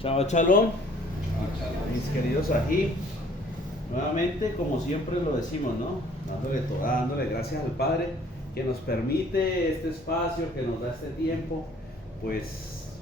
Chao, Shalom, mis queridos aquí. Nuevamente, como siempre lo decimos, ¿no? Dándole gracias al Padre que nos permite este espacio, que nos da este tiempo. Pues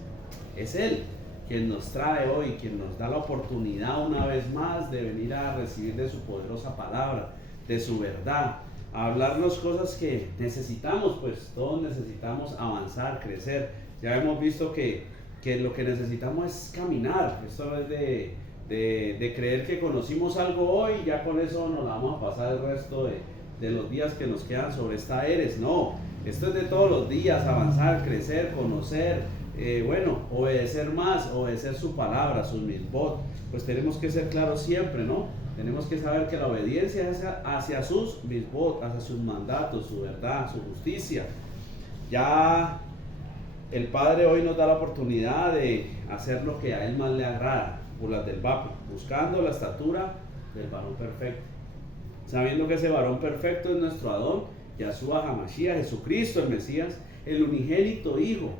es Él quien nos trae hoy, quien nos da la oportunidad una vez más de venir a recibir de su poderosa palabra, de su verdad, a hablarnos cosas que necesitamos, pues todos necesitamos avanzar, crecer. Ya hemos visto que lo que necesitamos es caminar. Esto es de creer que conocimos algo hoy y ya con eso nos la vamos a pasar el resto de los días que nos quedan sobre esta eres. No, esto es de todos los días, avanzar, crecer, conocer, obedecer más, obedecer su palabra, sus misbot. Pues tenemos que ser claros siempre, ¿no? Tenemos que saber que la obediencia es hacia sus misbot, hacia sus mandatos, su verdad, su justicia. Ya el Padre hoy nos da la oportunidad de hacer lo que a Él más le agrada, por las del Vapi, buscando la estatura del varón perfecto, sabiendo que ese varón perfecto es nuestro Adón, Yahshua Hamashiach, Jesucristo el Mesías, el unigénito Hijo,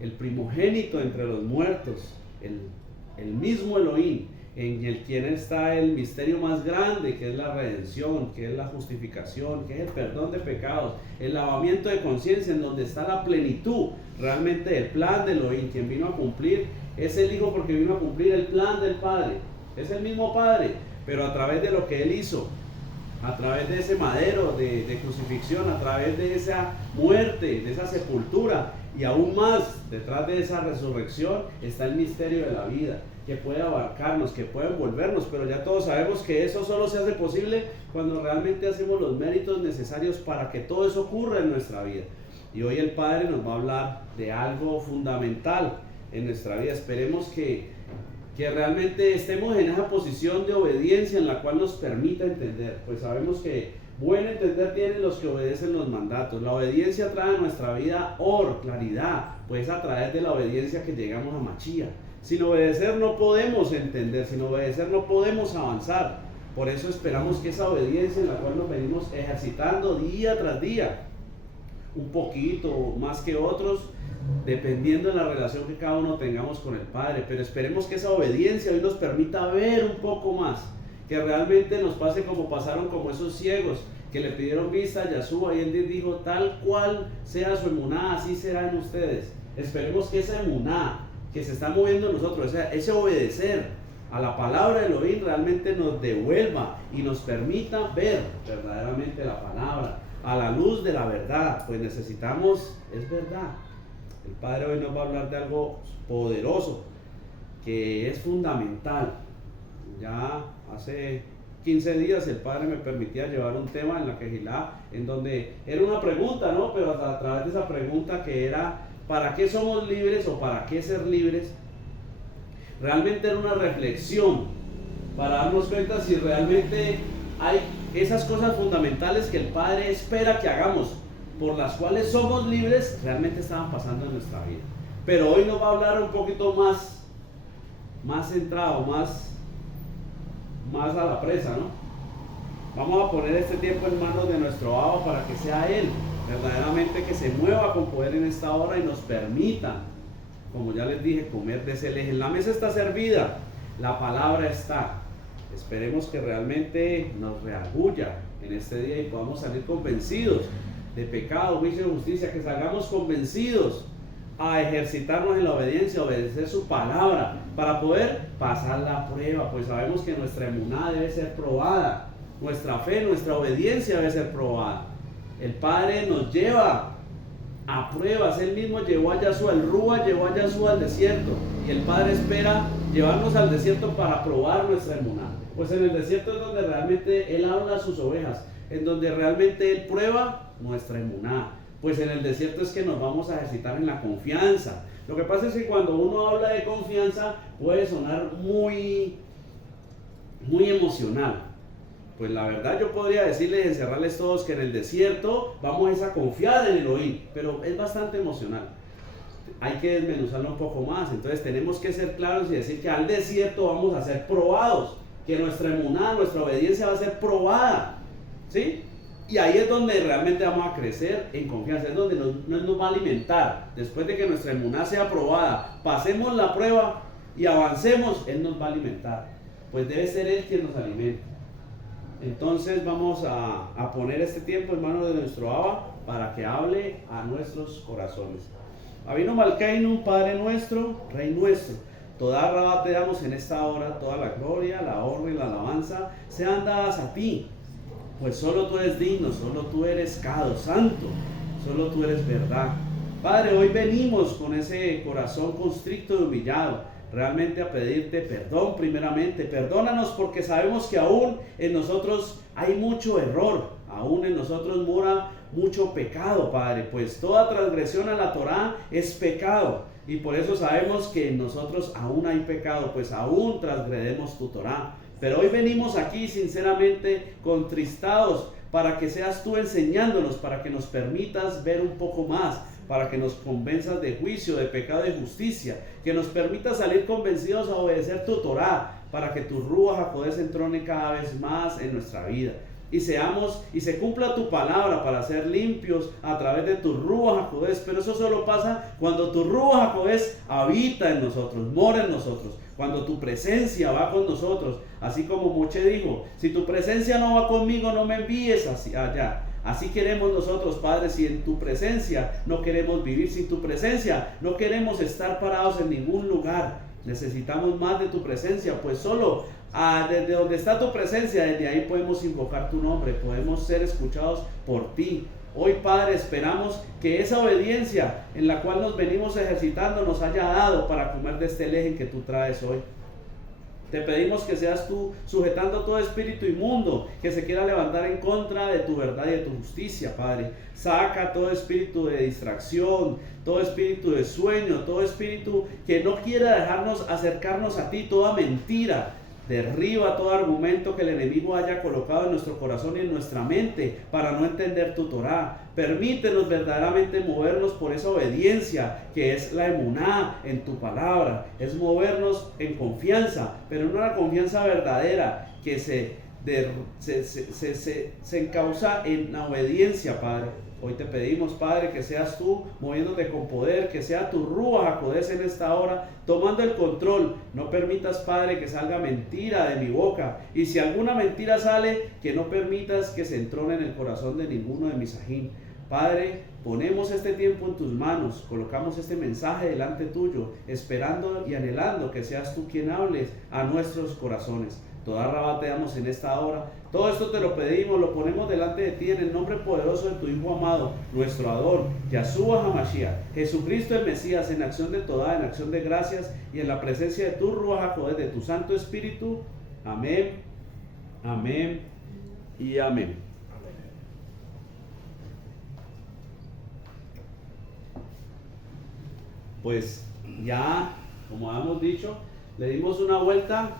el primogénito entre los muertos, el mismo Elohim, en el quien está el misterio más grande, que es la redención, que es la justificación, que es el perdón de pecados, el lavamiento de conciencia, en donde está la plenitud realmente del plan de Elohim. Quien vino a cumplir es el Hijo, porque vino a cumplir el plan del Padre. Es el mismo Padre, pero a través de lo que Él hizo, a través de ese madero de crucifixión, a través de esa muerte, de esa sepultura, y aún más, detrás de esa resurrección está el misterio de la vida, que puede abarcarnos, que puede envolvernos, pero ya todos sabemos que eso solo se hace posible cuando realmente hacemos los méritos necesarios para que todo eso ocurra en nuestra vida. Y hoy el Padre nos va a hablar de algo fundamental en nuestra vida. Esperemos que realmente estemos en esa posición de obediencia en la cual nos permita entender. Pues sabemos que buen entender tienen los que obedecen los mandatos. La obediencia trae a nuestra vida claridad, pues a través de la obediencia que llegamos a Mashiach. Sin obedecer no podemos entender, sin obedecer no podemos avanzar. Por eso esperamos que esa obediencia en la cual nos venimos ejercitando día tras día, un poquito más que otros, dependiendo de la relación que cada uno tengamos con el Padre, pero esperemos que esa obediencia hoy nos permita ver un poco más, que realmente nos pase como pasaron como esos ciegos que le pidieron vista a Yahshua y Él dijo: tal cual sea su emuná, así será en ustedes. Esperemos que esa emuná que se está moviendo en nosotros, ese obedecer a la palabra de Elohim, realmente nos devuelva y nos permita ver verdaderamente la palabra a la luz de la verdad. Pues necesitamos, es verdad. El Padre hoy nos va a hablar de algo poderoso, que es fundamental. Ya hace 15 días el Padre me permitía llevar un tema en la Quejilá, en donde era una pregunta, ¿no? Pero a través de esa pregunta, que era: ¿para qué somos libres o para qué ser libres? Realmente era una reflexión para darnos cuenta si realmente hay esas cosas fundamentales que el Padre espera que hagamos, por las cuales somos libres, realmente estaban pasando en nuestra vida. Pero hoy nos va a hablar un poquito más centrado, más a la presa, ¿no? Vamos a poner este tiempo en manos de nuestro Abba para que sea Él verdaderamente que se mueva con poder en esta hora y nos permita, como ya les dije, comer de ese leje. La mesa está servida, la palabra está. Esperemos que realmente nos reargulla en este día y podamos salir convencidos de pecado, juicio y justicia, que salgamos convencidos a ejercitarnos en la obediencia, a obedecer su palabra, para poder pasar la prueba. Pues sabemos que nuestra emuná debe ser probada, nuestra fe, nuestra obediencia debe ser probada. El Padre nos lleva a pruebas. Él mismo llevó a Yahshua, el Rúa llevó a Yahshua al desierto, y el Padre espera llevarnos al desierto para probar nuestra emuná. Pues en el desierto es donde realmente Él habla a sus ovejas, en donde realmente Él prueba nuestra emuná. Pues en el desierto es que nos vamos a ejercitar en la confianza. Lo que pasa es que cuando uno habla de confianza puede sonar muy emocional. Pues la verdad yo podría decirles, encerrarles todos, que en el desierto vamos a confiar en Elohim, pero es bastante emocional. Hay que desmenuzarlo un poco más. Entonces tenemos que ser claros y decir que al desierto vamos a ser probados, que nuestra emuná, nuestra obediencia va a ser probada, ¿sí? Y ahí es donde realmente vamos a crecer en confianza, es donde nos va a alimentar. Después de que nuestra emuná sea probada, pasemos la prueba, y avancemos, Él nos va a alimentar. Pues debe ser Él quien nos alimente. Entonces vamos a poner este tiempo en manos de nuestro Abba para que hable a nuestros corazones. Avinu Malkeinu, Padre nuestro, Rey nuestro, toda Rabá te damos en esta hora, toda la gloria, la honra y la alabanza sean dadas a ti, pues solo tú eres digno, solo tú eres Cado, santo, solo tú eres verdad. Padre, hoy venimos con ese corazón constricto y humillado, realmente a pedirte perdón primeramente. Perdónanos porque sabemos que aún en nosotros hay mucho error, aún en nosotros mora mucho pecado, Padre, pues toda transgresión a la Torá es pecado, y por eso sabemos que en nosotros aún hay pecado, pues aún transgredemos tu Torá. Pero hoy venimos aquí sinceramente contristados para que seas tú enseñándonos, para que nos permitas ver un poco más, para que nos convenzas de juicio, de pecado y justicia, que nos permitas salir convencidos a obedecer tu Torá, para que tu Ruach HaKodesh entrone cada vez más en nuestra vida. Y se cumpla tu palabra para ser limpios a través de tu Ruach HaKodesh. Pero eso solo pasa cuando tu Ruach HaKodesh habita en nosotros, mora en nosotros, cuando tu presencia va con nosotros. Así como Moche dijo, si tu presencia no va conmigo, no me envíes allá. Así queremos nosotros, Padre, si en tu presencia no queremos vivir, sin tu presencia no queremos estar parados en ningún lugar. Necesitamos más de tu presencia, pues solo desde donde está tu presencia, desde ahí podemos invocar tu nombre, podemos ser escuchados por ti. Hoy, Padre, esperamos que esa obediencia en la cual nos venimos ejercitando nos haya dado para comer de este leje que tú traes hoy. Te pedimos que seas tú sujetando todo espíritu inmundo que se quiera levantar en contra de tu verdad y de tu justicia, Padre. Saca todo espíritu de distracción, todo espíritu de sueño, todo espíritu que no quiera dejarnos acercarnos a ti, toda mentira. Derriba todo argumento que el enemigo haya colocado en nuestro corazón y en nuestra mente para no entender tu Torá. Permítenos verdaderamente movernos por esa obediencia que es la emuná en tu palabra. Es movernos en confianza, pero no una confianza verdadera que se encausa en la obediencia, Padre. Hoy te pedimos, Padre, que seas tú moviéndote con poder, que sea tu Ruach HaKodesh en esta hora, tomando el control. No permitas, Padre, que salga mentira de mi boca. Y si alguna mentira sale, que no permitas que se entrone en el corazón de ninguno de mis ajín. Padre, ponemos este tiempo en tus manos, colocamos este mensaje delante tuyo, esperando y anhelando que seas tú quien hables a nuestros corazones. Toda Rabá te damos en esta hora. Todo esto te lo pedimos, lo ponemos delante de ti en el nombre poderoso de tu Hijo amado, nuestro Adón, Yahshua HaMashiach, Jesucristo el Mesías, en acción de toda, en acción de gracias y en la presencia de tu Ruach HaKodesh, de tu Santo Espíritu. Amén, amén y amén. Pues ya, como hemos dicho, le dimos una vuelta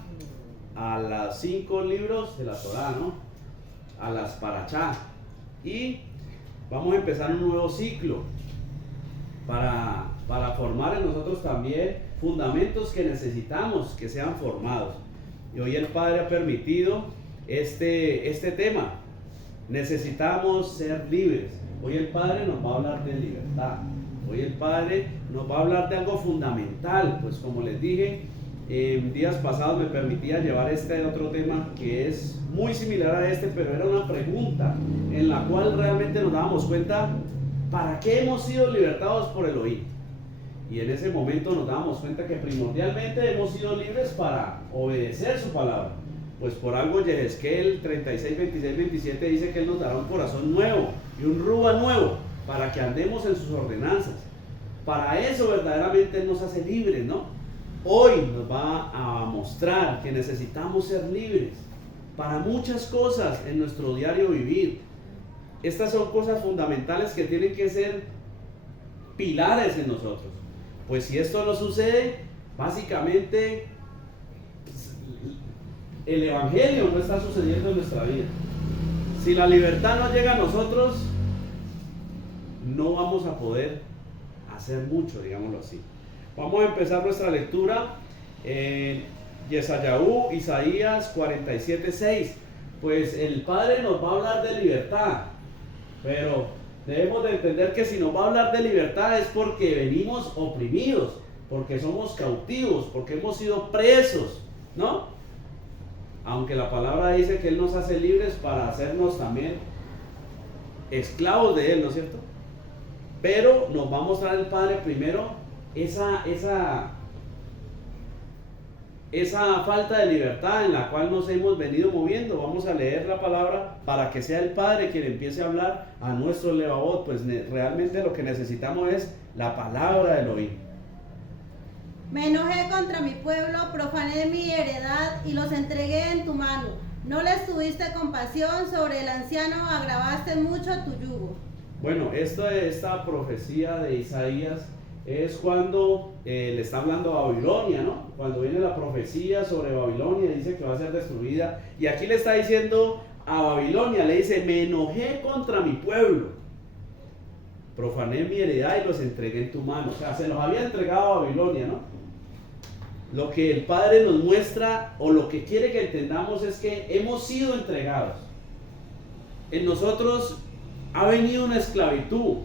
a los 5 libros de la Torá, ¿no? A las Parashá. Y vamos a empezar un nuevo ciclo para formar en nosotros también fundamentos que necesitamos que sean formados. Y hoy el Padre ha permitido este tema. Necesitamos ser libres. Hoy el Padre nos va a hablar de libertad. Hoy el Padre nos va a hablar de algo fundamental, pues como les dije, días pasados me permitía llevar este otro tema que es muy similar a este, pero era una pregunta en la cual realmente nos dábamos cuenta para qué hemos sido libertados por el oír. Y en ese momento nos dábamos cuenta que primordialmente hemos sido libres para obedecer su palabra. Pues por algo Yehezkel 36, 26, 27 dice que Él nos dará un corazón nuevo y un Ruach nuevo para que andemos en sus ordenanzas. Para eso verdaderamente Él nos hace libres, ¿no? Hoy nos va a mostrar que necesitamos ser libres para muchas cosas en nuestro diario vivir. Estas son cosas fundamentales que tienen que ser pilares en nosotros. Pues si esto no sucede, básicamente el evangelio no está sucediendo en nuestra vida. Si la libertad no llega a nosotros, no vamos a poder hacer mucho, digámoslo así. Vamos a empezar nuestra lectura en Yeshayahu, Isaías 47:6. Pues el Padre nos va a hablar de libertad, pero debemos de entender que si nos va a hablar de libertad es porque venimos oprimidos. porque somos cautivos, porque hemos sido presos, ¿no? Aunque la palabra dice que Él nos hace libres para hacernos también esclavos de Él, ¿no es cierto? Pero nos va a mostrar el Padre primero esa falta de libertad en la cual nos hemos venido moviendo. Vamos a leer la palabra para que sea el Padre quien empiece a hablar a nuestro levavot, pues realmente lo que necesitamos es la palabra de Elohim. Me enojé contra mi pueblo, profané mi heredad y los entregué en tu mano. No les tuviste compasión, sobre el anciano agravaste mucho tu yugo. Bueno, esta profecía de Isaías es cuando le está hablando a Babilonia, ¿no? Cuando viene la profecía sobre Babilonia, dice que va a ser destruida. Y aquí le está diciendo a Babilonia, le dice, me enojé contra mi pueblo, profané mi heredad y los entregué en tu mano. O sea, se los había entregado a Babilonia, ¿no? Lo que el Padre nos muestra, o lo que quiere que entendamos, es que hemos sido entregados. En nosotros ha venido una esclavitud.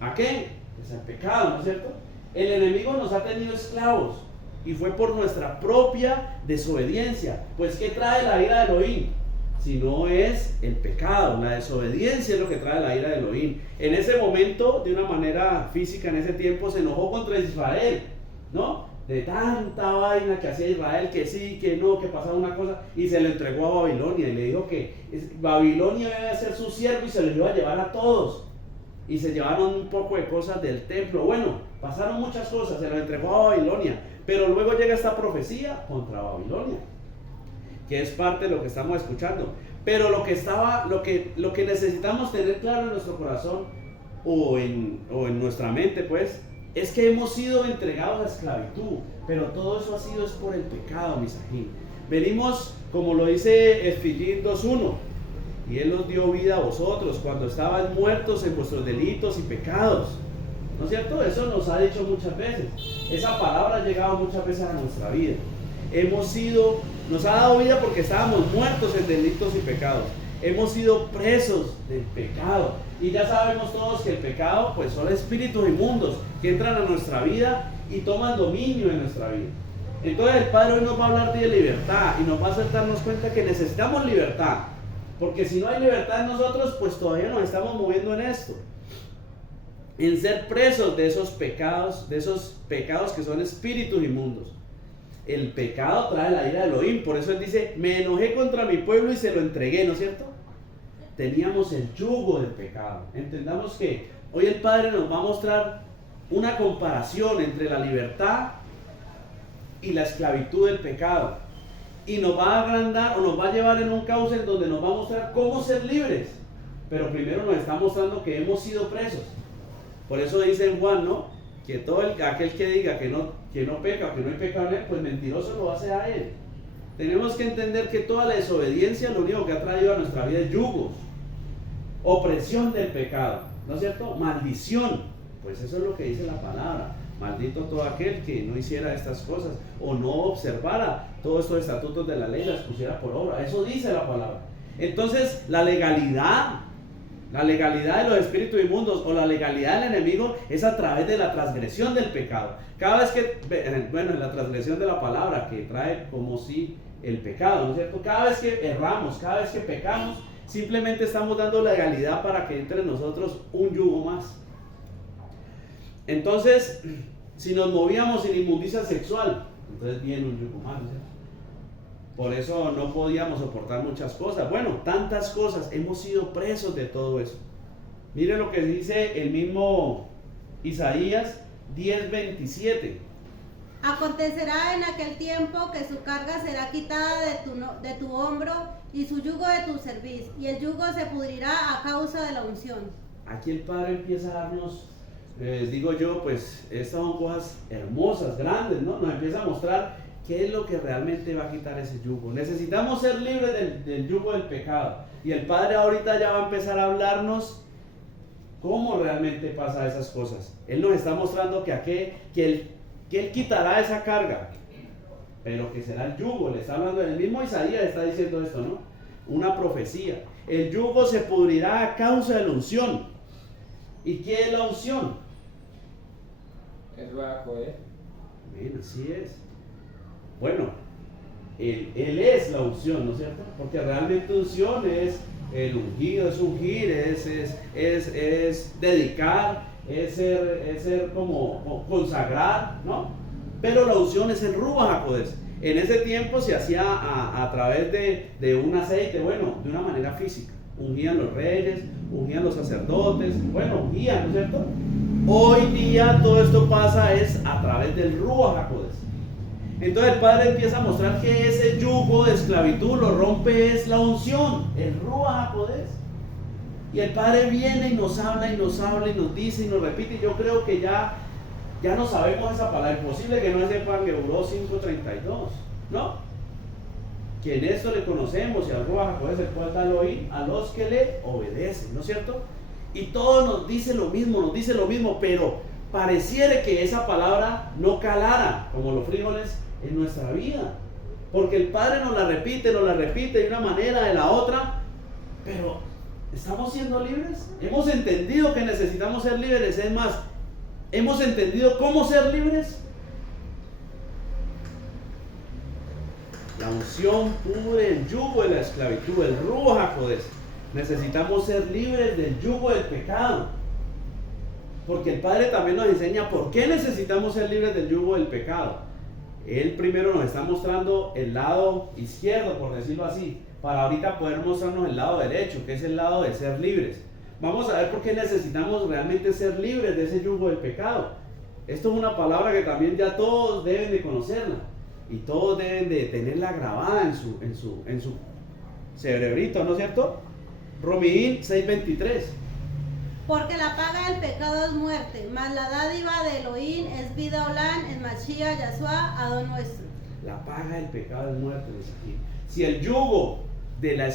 ¿A qué? Pues al pecado, ¿no es cierto? El enemigo nos ha tenido esclavos y fue por nuestra propia desobediencia. Pues ¿qué trae la ira de Elohim? Si no es el pecado, la desobediencia es lo que trae la ira de Elohim. En ese momento, de una manera física, en ese tiempo se enojó contra Israel, ¿no? De tanta vaina que hacía Israel, que sí, que no, que pasaba una cosa, y se le entregó a Babilonia y le dijo que Babilonia iba a ser su siervo y se lo iba a llevar a todos. Y se llevaron un poco de cosas del templo. Bueno, pasaron muchas cosas, se lo entregó a Babilonia, pero luego llega esta profecía contra Babilonia, que es parte de lo que estamos escuchando. Pero lo que necesitamos tener claro en nuestro corazón o en nuestra mente, pues, es que hemos sido entregados a esclavitud, pero todo eso ha sido es por el pecado, misajín. Venimos, como lo dice Efesios 2:1, y Él os dio vida a vosotros cuando estaban muertos en vuestros delitos y pecados. ¿No es cierto? Eso nos ha dicho muchas veces. Esa palabra ha llegado muchas veces a nuestra vida. Nos ha dado vida porque estábamos muertos en delitos y pecados. Hemos sido presos del pecado. Y ya sabemos todos que el pecado pues son espíritus inmundos que entran a nuestra vida y toman dominio en nuestra vida. Entonces el Padre hoy nos va a hablar de libertad y nos va a hacer darnos cuenta que necesitamos libertad. Porque si no hay libertad en nosotros, pues todavía nos estamos moviendo en esto. En ser presos de esos pecados que son espíritus inmundos. El pecado trae la ira de Elohim, por eso Él dice, me enojé contra mi pueblo y se lo entregué, ¿no es cierto? Teníamos el yugo del pecado. Entendamos que hoy el Padre nos va a mostrar una comparación entre la libertad y la esclavitud del pecado. Y nos va a agrandar o nos va a llevar en un cauce en donde nos va a mostrar cómo ser libres. Pero primero nos está mostrando que hemos sido presos. Por eso dice en Juan, ¿no? Que aquel que diga que no peca o que no hay pecado en él, pues mentiroso lo hace a él. Tenemos que entender que toda la desobediencia lo único que ha traído a nuestra vida es yugos, opresión del pecado, ¿no es cierto? Maldición, pues eso es lo que dice la palabra. Maldito todo aquel que no hiciera estas cosas o no observara todos estos estatutos de la ley, las pusiera por obra. Eso dice la palabra. Entonces, la legalidad de los espíritus inmundos o la legalidad del enemigo es a través de la transgresión del pecado. Cada vez que, en la transgresión de la palabra que trae como si el pecado, ¿no es cierto? Cada vez que erramos, cada vez que pecamos, simplemente estamos dando legalidad para que entre nosotros un yugo más. Entonces, si nos movíamos en inmundicia sexual, entonces viene un yugo más, ¿no es cierto? Por eso no podíamos soportar muchas cosas. Bueno, tantas cosas. Hemos sido presos de todo eso. Mire lo que dice el mismo Isaías 10:27. Acontecerá en aquel tiempo que su carga será quitada de tu hombro y su yugo de tu cerviz, y el yugo se pudrirá a causa de la unción. Aquí el Padre empieza a darnos, digo yo, pues estas son cosas hermosas, grandes, ¿no? Nos empieza a mostrar ¿qué es lo que realmente va a quitar ese yugo? Necesitamos ser libres del yugo del pecado. Y el Padre ahorita ya va a empezar a hablarnos cómo realmente pasa esas cosas. Él nos está mostrando que Él quitará esa carga, pero que será el yugo. Le está hablando, el mismo Isaías está diciendo esto, ¿no? Una profecía. El yugo se pudrirá a causa de la unción. ¿Y qué es la unción? Es bajo, Amén, así es. Bueno, él es la unción, ¿no es cierto? Porque realmente unción es el ungido, es ungir, es dedicar, es ser como consagrar, ¿no? Pero la unción es el Ruach HaKodesh. En ese tiempo se hacía a través de un aceite, bueno, de una manera física. Ungían los reyes, ungían los sacerdotes, bueno, ungían, ¿no es cierto? Hoy día todo esto pasa es a través del Ruach HaKodesh. Entonces el Padre empieza a mostrar que ese yugo de esclavitud lo rompe es la unción, el Ruach HaKodesh. Y el Padre viene y nos habla y nos habla y nos dice y nos repite. Y yo creo que ya no sabemos esa palabra. Imposible que no sepan Geburó 5:32, ¿no? Que en esto le conocemos y al Ruach HaKodesh el cual da el oír a los que le obedecen, ¿no es cierto? Y todo nos dice lo mismo, pero pareciera que esa palabra no calara como los frijoles en nuestra vida, porque el Padre nos la repite de una manera, de la otra, pero ¿estamos siendo libres? ¿Hemos entendido que necesitamos ser libres? Es más, ¿hemos entendido cómo ser libres? La unción pudre el yugo de la esclavitud, el Ruach HaKodesh. Necesitamos ser libres del yugo del pecado, porque el Padre también nos enseña por qué necesitamos ser libres del yugo del pecado. Él primero nos está mostrando el lado izquierdo, por decirlo así, para ahorita poder mostrarnos el lado derecho, que es el lado de ser libres. Vamos a ver por qué necesitamos realmente ser libres de ese yugo del pecado. Esto es una palabra que también ya todos deben de conocerla y todos deben de tenerla grabada en su cerebrito, ¿no es cierto? Romanín 6:23. Porque la paga del pecado es muerte, mas la dádiva de Elohim es vida Olam en Mashiach Yahshua Adón nuestro. La paga del pecado es muerte, dice aquí. Si el yugo de la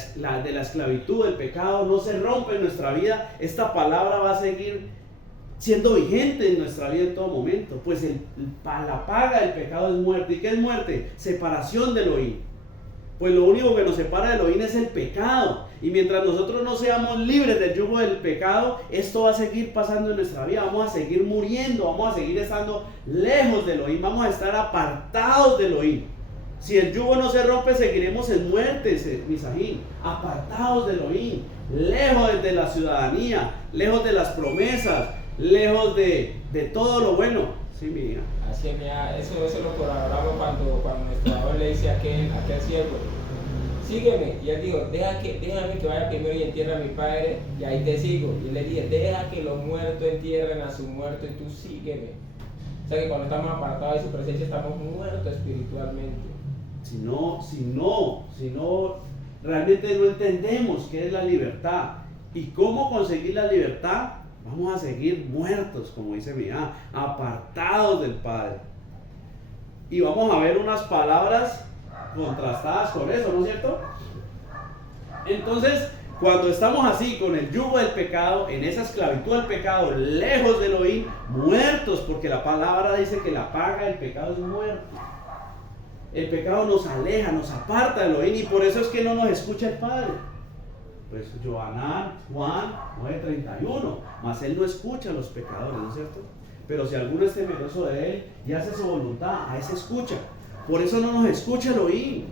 esclavitud, del pecado, no se rompe en nuestra vida, esta palabra va a seguir siendo vigente en nuestra vida en todo momento. Pues la paga del pecado es muerte. ¿Y qué es muerte? Separación de Elohim. Pues lo único que nos separa de Elohim es el pecado. Y mientras nosotros no seamos libres del yugo del pecado, esto va a seguir pasando en nuestra vida. Vamos a seguir muriendo, vamos a seguir estando lejos de Elohim, vamos a estar apartados de Elohim. Si el yugo no se rompe, seguiremos en muerte, Misajín, apartados de Elohim, lejos de la ciudadanía, lejos de las promesas, lejos de todo lo bueno. Sí, mi hija. Así es, eso lo colaboramos cuando nuestro Señor le dice a aquel siervo: sígueme. Y él dijo: déjame que vaya primero y entierre a mi padre, y ahí te sigo. Y él le dije: deja que los muertos entierren a su muerto y tú sígueme. O sea que cuando estamos apartados de su presencia estamos muertos espiritualmente. Si no, realmente no entendemos qué es la libertad y cómo conseguir la libertad, vamos a seguir muertos, como dice mi hija, apartados del Padre. Y vamos a ver unas palabras contrastadas con eso, ¿no es cierto? Entonces, cuando estamos así, con el yugo del pecado, en esa esclavitud del pecado, lejos de Elohim, muertos, porque la palabra dice que la paga del pecado es muerte. El pecado nos aleja, nos aparta de Elohim, y por eso es que no nos escucha el Padre. Pues Juan 9:31, mas él no escucha a los pecadores, ¿no es cierto? Pero si alguno es temeroso de él y hace su voluntad, a ese escucha. Por eso no nos escucha Elohim.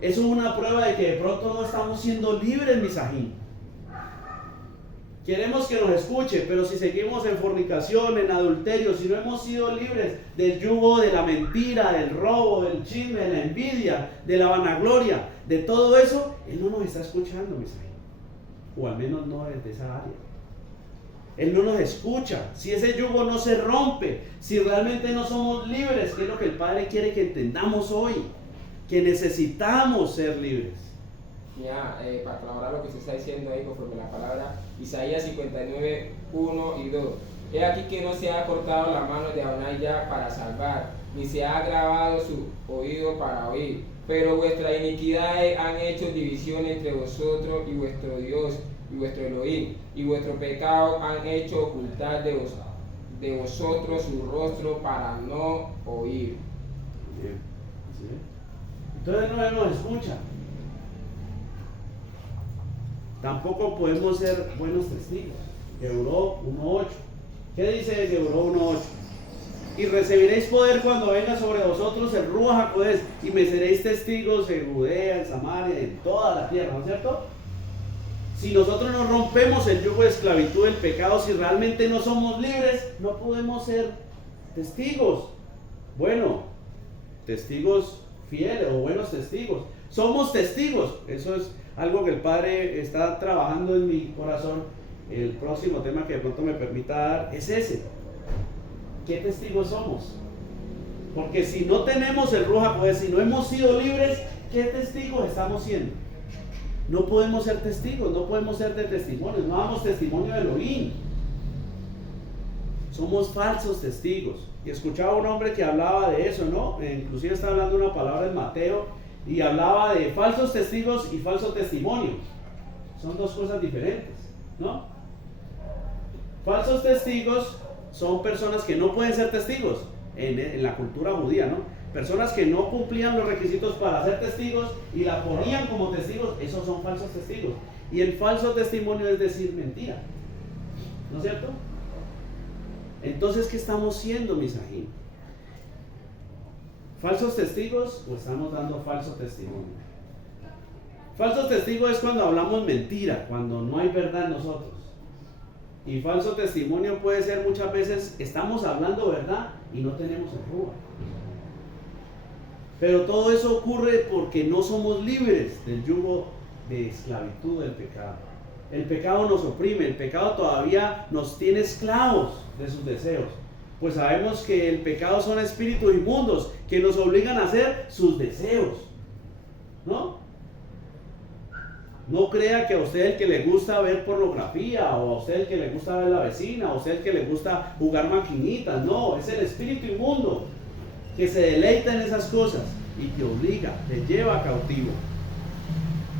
Eso es una prueba de que de pronto no estamos siendo libres, Misajín. Queremos que nos escuche, pero si seguimos en fornicación, en adulterio, si no hemos sido libres del yugo de la mentira, del robo, del chisme, de la envidia, de la vanagloria, de todo eso, Él no nos está escuchando, Misajín. O al menos no desde esa área. Él no nos escucha. Si ese yugo no se rompe, si realmente no somos libres, que es lo que el Padre quiere que entendamos hoy, que necesitamos ser libres. Ya, para colaborar lo que se está diciendo ahí conforme la palabra, Isaías 59, 1 y 2. He aquí que no se ha cortado la mano de Adonai ya para salvar, ni se ha agravado su oído para oír. Pero vuestras iniquidades han hecho división entre vosotros y vuestro Dios y vuestro Elohim, y vuestro pecado han hecho ocultar de vosotros su rostro para no oír. Bien. ¿Sí? Entonces no nos escucha. Tampoco podemos ser buenos testigos. Geburó 1:8. ¿Qué dice Geburó 1:8? y recibiréis poder cuando venga sobre vosotros el Ruach HaKodesh, y me seréis testigos en Judea, en Samaria, en toda la tierra, ¿no es cierto? Si nosotros no rompemos el yugo de esclavitud del pecado, si realmente no somos libres, no podemos ser testigos. Bueno, testigos fieles o buenos testigos. Somos testigos. Eso es algo que el Padre está trabajando en mi corazón. El próximo tema que de pronto me permita dar es ese. ¿Qué testigos somos? Porque si no tenemos el Ruach HaKodesh, si no hemos sido libres, ¿qué testigos estamos siendo? No podemos ser testigos, no podemos ser de testimonios, no damos testimonio de Elohim. Somos falsos testigos. Y escuchaba un hombre que hablaba de eso, ¿no? Inclusive está hablando una palabra en Mateo y hablaba de falsos testigos y falso testimonio. Son dos cosas diferentes, ¿no? Falsos testigos son personas que no pueden ser testigos en la cultura judía, ¿no? Personas que no cumplían los requisitos para ser testigos y la ponían como testigos, esos son falsos testigos. Y el falso testimonio es decir mentira, ¿no es cierto? Entonces, ¿qué estamos siendo, misajín? ¿Falsos testigos o estamos dando falso testimonio? Falso testigo es cuando hablamos mentira, cuando no hay verdad en nosotros. Y falso testimonio puede ser muchas veces estamos hablando verdad y no tenemos el Ruach. Pero todo eso ocurre porque no somos libres del yugo de esclavitud del pecado. El pecado nos oprime, el pecado todavía nos tiene esclavos de sus deseos. Pues sabemos que el pecado son espíritus inmundos que nos obligan a hacer sus deseos, ¿no? No crea que a usted el que le gusta ver pornografía, o a usted el que le gusta ver la vecina, o a usted el que le gusta jugar maquinitas. No, es el espíritu inmundo que se deleita en esas cosas y te obliga, te lleva cautivo.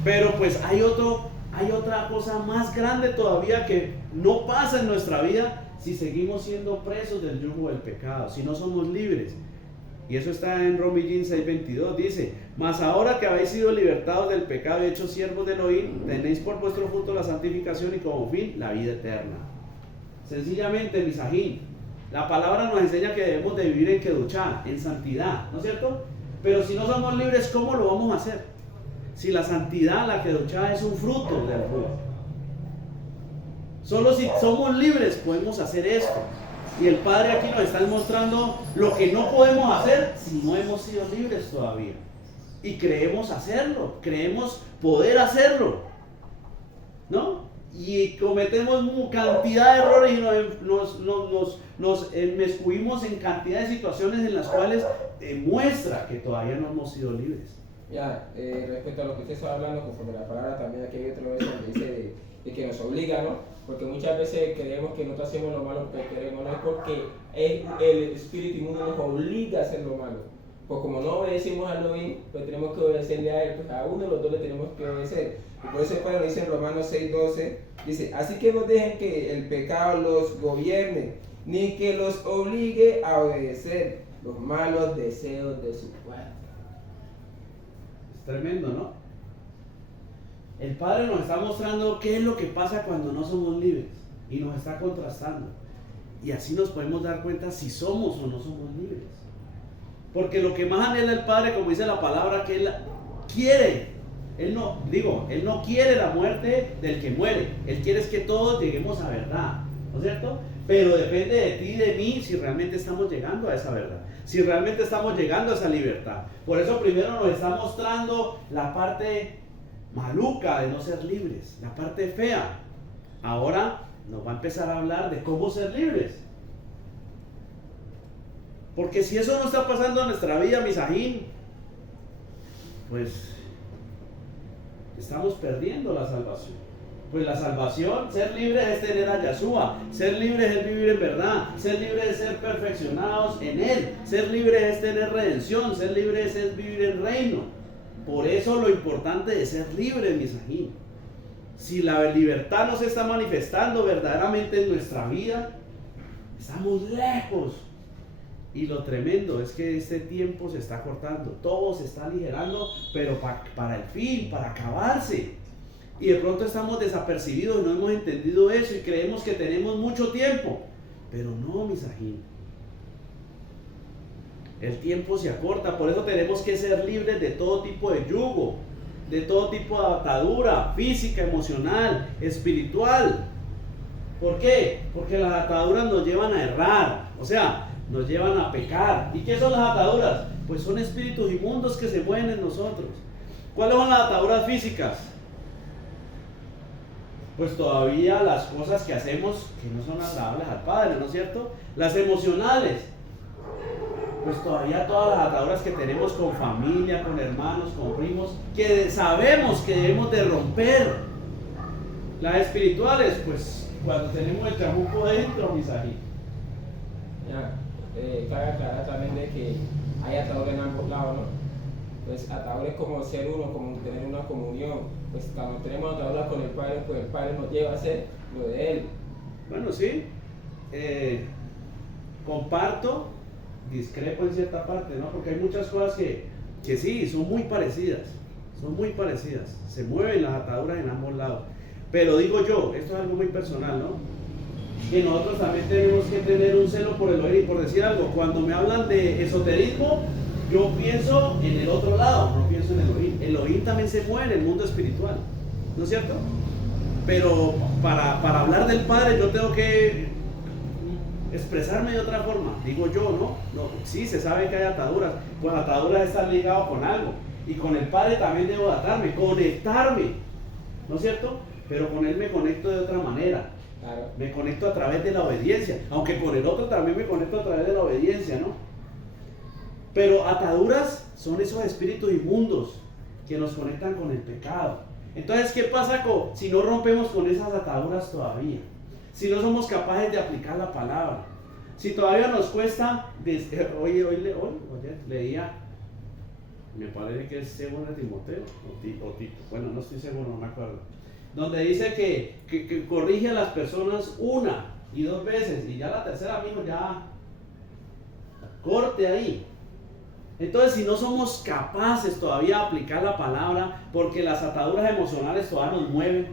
Pero pues hay otra cosa más grande todavía que no pasa en nuestra vida si seguimos siendo presos del yugo del pecado, si no somos libres. Y eso está en Romillín 6:22, dice: mas ahora que habéis sido libertados del pecado y hechos siervos de Elohim, tenéis por vuestro fruto la santificación y como fin la vida eterna. Sencillamente, misajín, la palabra nos enseña que debemos de vivir en Kedushá, en santidad, ¿no es cierto? Pero si no somos libres, ¿cómo lo vamos a hacer? Si la santidad, la Kedushá, es un fruto del Ruach. Solo si somos libres podemos hacer esto. Y el Padre aquí nos está mostrando lo que no podemos hacer si no hemos sido libres todavía. Y creemos hacerlo, creemos poder hacerlo, ¿no? Y cometemos cantidad de errores y nos inmiscuimos en cantidad de situaciones en las cuales demuestra que todavía no hemos sido libres. Ya, respecto a lo que usted está hablando, conforme la palabra también aquí hay otra vez donde dice de que nos obliga, ¿no? Porque muchas veces creemos que nosotros hacemos lo malo porque queremos, no es porque el espíritu inmundo nos obliga a hacer lo malo. Pues como no obedecimos a Elohim, pues tenemos que obedecerle a él, pues a uno de los dos le tenemos que obedecer. Y por eso el Padre dice en Romanos 6:12, dice: así que no dejen que el pecado los gobierne, ni que los obligue a obedecer los malos deseos de su cuerpo. Es tremendo, ¿no? El Padre nos está mostrando qué es lo que pasa cuando no somos libres y nos está contrastando. Y así nos podemos dar cuenta si somos o no somos libres. Porque lo que más anhela el Padre, como dice la palabra, que Él quiere, Él no quiere la muerte del que muere. Él quiere es que todos lleguemos a verdad, ¿no es cierto? Pero depende de ti y de mí si realmente estamos llegando a esa verdad, si realmente estamos llegando a esa libertad. Por eso primero nos está mostrando la parte maluca de no ser libres, la parte fea. Ahora nos va a empezar a hablar de cómo ser libres. Porque si eso no está pasando en nuestra vida, misajín, pues estamos perdiendo la salvación. Pues la salvación, ser libre es tener a Yahshua, ser libre es vivir en verdad, ser libre es ser perfeccionados en Él, ser libre es tener redención, ser libre es vivir en reino. Por eso lo importante de ser libre, misajín. Si la libertad no se está manifestando verdaderamente en nuestra vida, estamos lejos. Y lo tremendo es que este tiempo se está cortando, todo se está aligerando, pero para el fin, para acabarse. Y de pronto estamos desapercibidos y no hemos entendido eso y creemos que tenemos mucho tiempo. Pero no, misajín. El tiempo se acorta, por eso tenemos que ser libres de todo tipo de yugo, de todo tipo de atadura física, emocional, espiritual. ¿Por qué? Porque las ataduras nos llevan a errar, o sea, nos llevan a pecar. ¿Y qué son las ataduras? Pues son espíritus inmundos que se mueven en nosotros. ¿Cuáles son las ataduras físicas? Pues todavía las cosas que hacemos que no son agradables al Padre, ¿no es cierto? Las emocionales, pues todavía todas las ataduras que tenemos con familia, con hermanos, con primos, que sabemos que debemos de romper. Las espirituales, pues cuando tenemos el chamuco dentro, misají. Ya, cabe aclarar también de que hay ataduras en ambos lados, ¿no? Pues ataduras como ser uno, como tener una comunión. Pues cuando tenemos ataduras con el Padre, pues el Padre nos lleva a hacer lo de Él. Bueno, sí, comparto, discrepo en cierta parte, ¿no? Porque hay muchas cosas que sí, son muy parecidas, se mueven las ataduras en ambos lados. Pero digo yo, esto es algo muy personal, ¿no? Que nosotros también tenemos que tener un celo por el oír. Y por decir algo, cuando me hablan de esoterismo, yo pienso en el otro lado, no pienso en el oír. El oír también se mueve en el mundo espiritual, ¿no es cierto? Pero para hablar del Padre yo tengo que expresarme de otra forma, digo yo, ¿no? Sí, se sabe que hay ataduras, pues ataduras están ligadas con algo. Y con el Padre también debo atarme, conectarme, ¿no es cierto? Pero con Él me conecto de otra manera. Claro. Me conecto a través de la obediencia, aunque con el otro también me conecto a través de la obediencia, ¿no? Pero ataduras son esos espíritus inmundos que nos conectan con el pecado. Entonces, ¿qué pasa si no rompemos con esas ataduras todavía? Si no somos capaces de aplicar la palabra, si todavía nos cuesta, hoy leía, me parece que es segundo de Timoteo o Tito, bueno, no estoy seguro, no me acuerdo, donde dice que corrige a las personas una y dos veces, y ya la tercera, amigo, ya corte ahí. Entonces, si no somos capaces todavía de aplicar la palabra, porque las ataduras emocionales todavía nos mueven,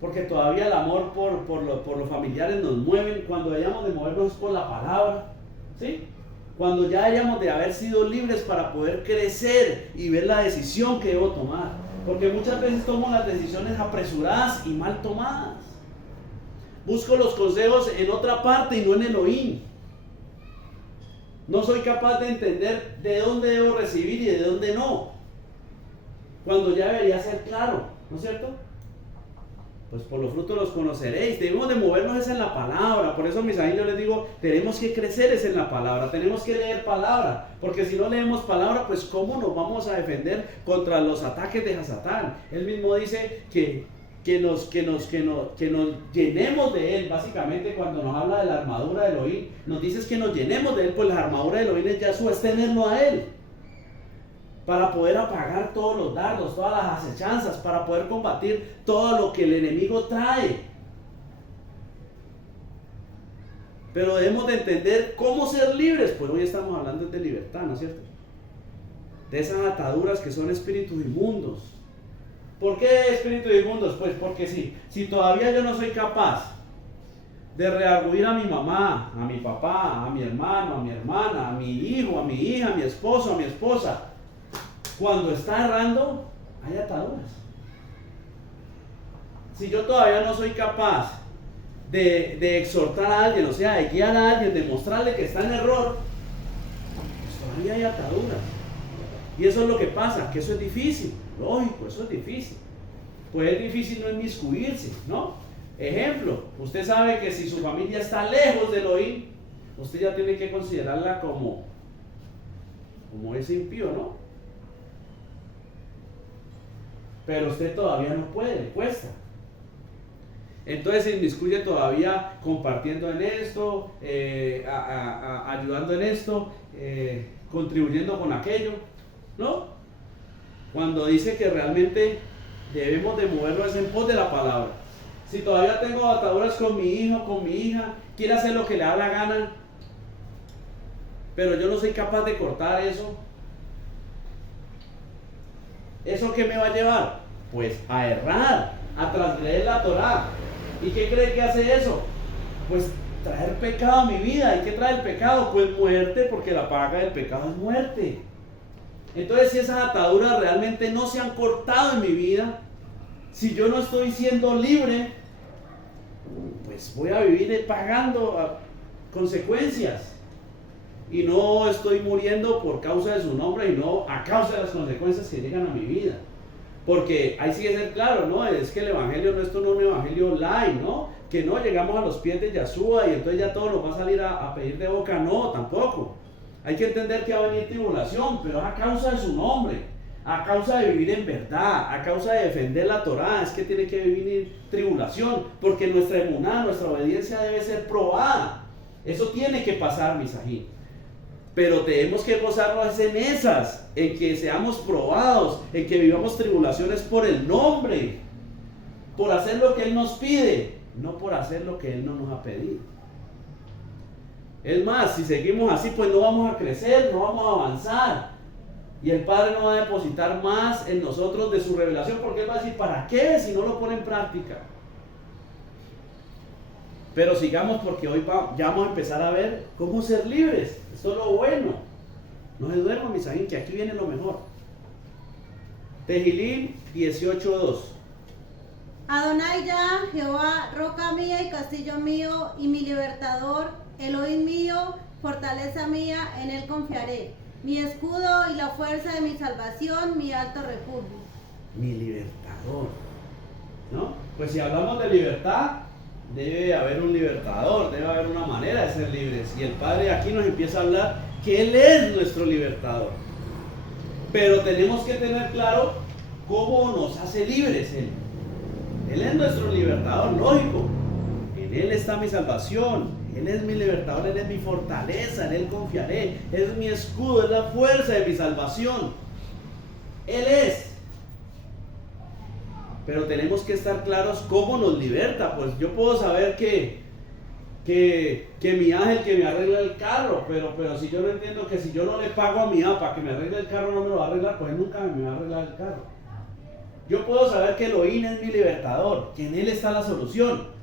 porque todavía el amor por los familiares nos mueven, cuando hayamos de movernos por la palabra, ¿sí? Cuando ya hayamos de haber sido libres para poder crecer y ver la decisión que debo tomar, porque muchas veces tomo las decisiones apresuradas y mal tomadas. Busco los consejos en otra parte y no en Elohim. No soy capaz de entender de dónde debo recibir y de dónde no, cuando ya debería ser claro, ¿no es cierto? Pues por los frutos los conoceréis. Debemos de movernos es en la palabra. Por eso, mis amigos, les digo, tenemos que crecer es en la palabra, tenemos que leer palabra, porque si no leemos palabra, pues ¿cómo nos vamos a defender contra los ataques de Hasatán? Él mismo dice que nos llenemos de él. Básicamente, cuando nos habla de la armadura de Elohim, nos dice que nos llenemos de él, pues la armadura de Elohim es Yahshua, es tenerlo a él, para poder apagar todos los dardos, todas las acechanzas, para poder combatir todo lo que el enemigo trae. Pero debemos de entender cómo ser libres, pues hoy estamos hablando de libertad, ¿no es cierto? De esas ataduras que son espíritus inmundos. ¿Por qué espíritus inmundos? Pues porque si todavía yo no soy capaz de reargüir a mi mamá, a mi papá, a mi hermano, a mi hermana, a mi hijo, a mi hija, a mi esposo, a mi esposa, cuando está errando, hay ataduras. Si yo todavía no soy capaz de exhortar a alguien, o sea, de guiar a alguien, de mostrarle que está en error, pues todavía hay ataduras. Y eso es lo que pasa, que eso es difícil. Lógico, eso es difícil. Pues es difícil no inmiscuirse, ¿no? Ejemplo, usted sabe que si su familia está lejos del Elohim, usted ya tiene que considerarla como ese impío, ¿no? Pero usted todavía no puede, le cuesta. Entonces se inmiscuye todavía compartiendo en esto, ayudando en esto, contribuyendo con aquello, ¿no? Cuando dice que realmente debemos de movernos en pos de la palabra. Si todavía tengo ataduras con mi hijo, con mi hija, quiere hacer lo que le da la gana, pero yo no soy capaz de cortar eso, ¿eso qué me va a llevar? Pues a errar, a transgredir la Torá. ¿Y qué cree que hace eso? Pues traer pecado a mi vida. ¿Y qué trae el pecado? Pues muerte, porque la paga del pecado es muerte. Entonces, si esas ataduras realmente no se han cortado en mi vida, si yo no estoy siendo libre, pues voy a vivir pagando consecuencias. Y no estoy muriendo por causa de su nombre, y no a causa de las consecuencias que llegan a mi vida. Porque ahí sí es ser claro, ¿no? Es que el evangelio nuestro no es un evangelio light, ¿no? Que no llegamos a los pies de Yeshua y entonces ya todo nos va a salir a pedir de boca. No, tampoco. Hay que entender que va a venir tribulación, pero es a causa de su nombre, a causa de vivir en verdad, a causa de defender la Torá. Es que tiene que venir tribulación, porque nuestra emuná, nuestra obediencia debe ser probada. Eso tiene que pasar, misají. Pero tenemos que gozarnos en esas, en que seamos probados, en que vivamos tribulaciones por el nombre, por hacer lo que Él nos pide, no por hacer lo que Él no nos ha pedido. Es más, si seguimos así, pues no vamos a crecer, no vamos a avanzar. Y el Padre no va a depositar más en nosotros de su revelación, porque Él va a decir, ¿para qué? Si no lo pone en práctica. Pero sigamos, porque hoy ya vamos a empezar a ver cómo ser libres. Esto es lo bueno. No se duerman, misajín, que aquí viene lo mejor. Tehilín 18:2. Adonai ya, Jehová, roca mía y castillo mío y mi libertador, Elohim mío, fortaleza mía, en él confiaré. Mi escudo y la fuerza de mi salvación, mi alto refugio. Mi libertador, ¿no? Pues si hablamos de libertad, debe haber un libertador, debe haber una manera de ser libres. Y el Padre aquí nos empieza a hablar que Él es nuestro libertador. Pero tenemos que tener claro cómo nos hace libres Él. Él es nuestro libertador, lógico. En Él está mi salvación. Él es mi libertador, Él es mi fortaleza, en Él confiaré. Él es mi escudo, es la fuerza de mi salvación. Él es. Pero tenemos que estar claros cómo nos liberta. Pues yo puedo saber que mi ángel que me arregla el carro, pero si yo no entiendo que si yo no le pago a mi APA que me arregle el carro, no me lo va a arreglar, pues nunca me va a arreglar el carro. Yo puedo saber que Elohim es mi libertador, que en Él está la solución.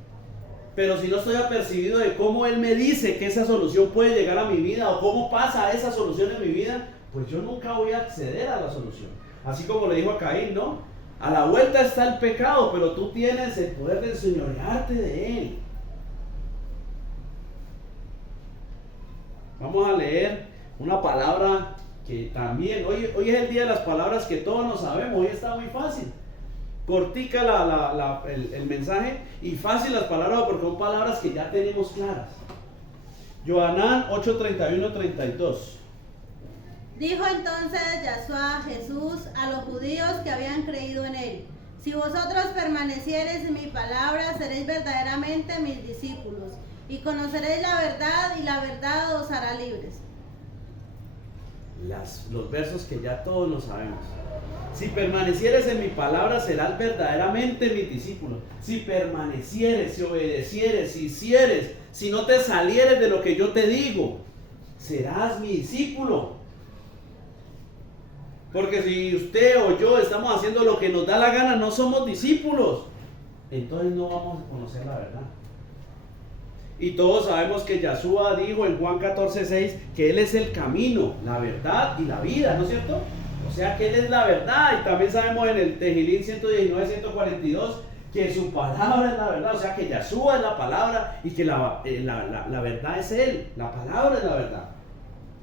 Pero si no estoy apercibido de cómo Él me dice que esa solución puede llegar a mi vida, o cómo pasa esa solución en mi vida, pues yo nunca voy a acceder a la solución. Así como le dijo a Caín, ¿no? A la vuelta está el pecado, pero tú tienes el poder de enseñorearte de él. Vamos a leer una palabra que también, hoy es el día de las palabras que todos no sabemos, hoy está muy fácil. Cortica el mensaje y fácil las palabras porque son palabras que ya tenemos claras. Yohanan 8:31-32. Dijo entonces Yahshua Jesús a los judíos que habían creído en él: si vosotros permaneciereis en mi palabra, seréis verdaderamente mis discípulos, y conoceréis la verdad, y la verdad os hará libres. Los versos que ya todos lo sabemos. Si permanecieres en mi palabra, serás verdaderamente mis discípulos. Si permanecieres, si obedecieres, si hicieres, si no te salieres de lo que yo te digo, serás mi discípulo. Porque si usted o yo estamos haciendo lo que nos da la gana, no somos discípulos. Entonces no vamos a conocer la verdad. Y todos sabemos que Yahshua dijo en Juan 14:6 que Él es el camino, la verdad y la vida, ¿no es cierto? O sea que Él es la verdad. Y también sabemos en el Tehilín 119-142 que su palabra es la verdad. O sea que Yahshua es la palabra y que la verdad es Él. La palabra es la verdad.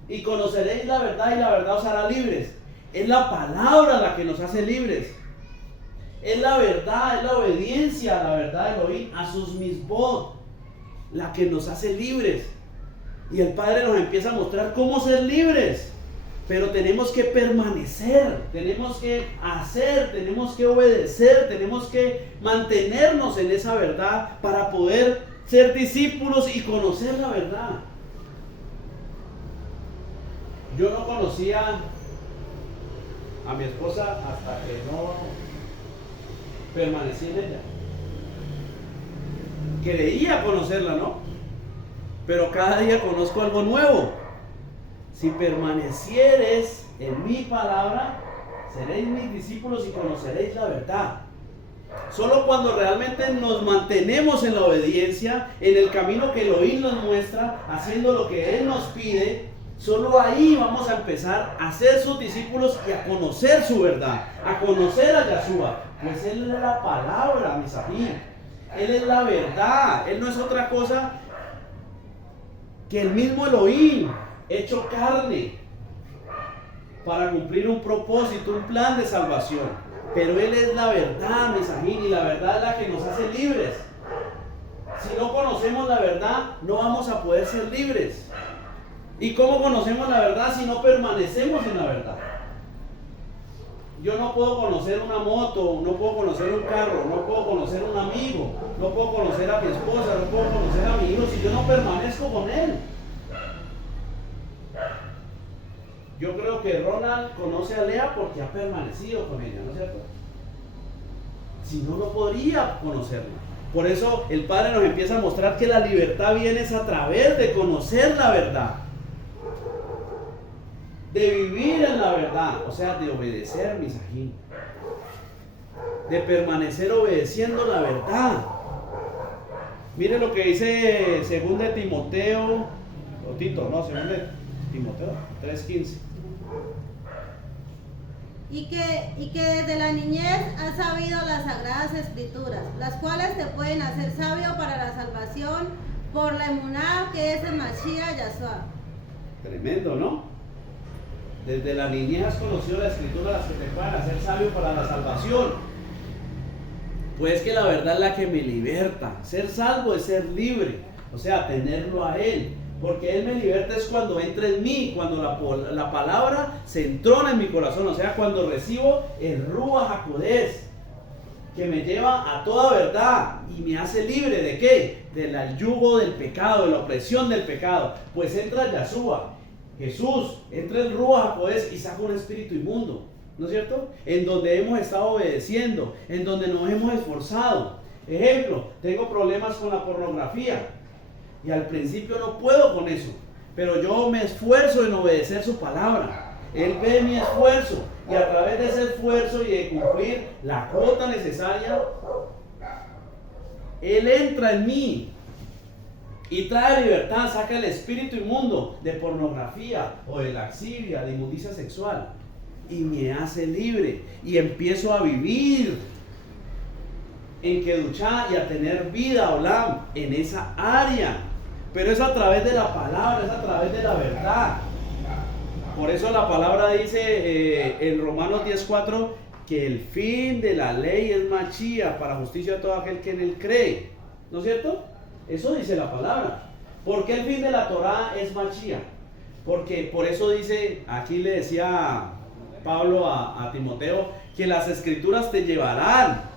Y conoceréis la verdad y la verdad os hará libres. Es la palabra la que nos hace libres. Es la verdad, es la obediencia a la verdad de Elohim, a sus misbot, la que nos hace libres. Y el Padre nos empieza a mostrar cómo ser libres. Pero tenemos que permanecer, tenemos que hacer, tenemos que obedecer, tenemos que mantenernos en esa verdad para poder ser discípulos y conocer la verdad. Yo no conocía a mi esposa hasta que no permanecí en ella. Creía conocerla, ¿no? Pero cada día conozco algo nuevo. Si permanecieres en mi palabra, seréis mis discípulos y conoceréis la verdad. Solo cuando realmente nos mantenemos en la obediencia, en el camino que Elohim nos muestra, haciendo lo que Él nos pide, solo ahí vamos a empezar a ser sus discípulos y a conocer su verdad, a conocer a Yahshua. Pues Él es la palabra, mis amigos. Él es la verdad. Él no es otra cosa que el mismo Elohim hecho carne para cumplir un propósito, un plan de salvación. Pero Él es la verdad, Mesajín, y la verdad es la que nos hace libres. Si no conocemos la verdad, no vamos a poder ser libres. ¿Y cómo conocemos la verdad si no permanecemos en la verdad? Yo no puedo conocer una moto, no puedo conocer un carro, no puedo conocer un amigo, no puedo conocer a mi esposa, no puedo conocer a mi hijo si yo no permanezco con él. Yo creo que Ronald conoce a Lea porque ha permanecido con ella, ¿no es cierto? Si no, no podría conocerla. Por eso el Padre nos empieza a mostrar que la libertad viene es a través de conocer la verdad, de vivir en la verdad, o sea, de obedecer, Misajín, de permanecer obedeciendo la verdad. Mire lo que dice 2 de Timoteo, o Tito, no, 2 de Timoteo 3:15. Y que desde la niñez has sabido las sagradas escrituras, las cuales te pueden hacer sabio para la salvación por la emuná que es el Mashiach Yahshua. Tremendo, ¿no? Desde la niñez has conocido la escritura, las que te pueden hacer sabio para la salvación. Pues que la verdad es la que me liberta. Ser salvo es ser libre, o sea, tenerlo a Él. Porque Él me liberta es cuando entra en mí, cuando la palabra se entrona en mi corazón, o sea, cuando recibo el Ruach HaKodesh, que me lleva a toda verdad y me hace libre ¿de qué? Del yugo del pecado, de la opresión del pecado. Pues entra Yahshua, Jesús, entra el Ruach HaKodesh y saca un espíritu inmundo, ¿no es cierto? En donde hemos estado obedeciendo, en donde nos hemos esforzado. Ejemplo, tengo problemas con la pornografía. Y al principio no puedo con eso, pero yo me esfuerzo en obedecer su palabra. Él ve mi esfuerzo y a través de ese esfuerzo y de cumplir la cuota necesaria, Él entra en mí y trae libertad, saca el espíritu inmundo de pornografía o de laxivia, de inmundicia sexual y me hace libre y empiezo a vivir en Kedushá y a tener vida olam en esa área. Pero es a través de la palabra, es a través de la verdad. Por eso la palabra dice en Romanos 10:4 que el fin de la ley es Mashiach para justicia a todo aquel que en él cree. ¿No es cierto? Eso dice la palabra. ¿Por qué el fin de la Torah es Mashiach? Porque por eso dice, aquí le decía Pablo a Timoteo, que las escrituras te llevarán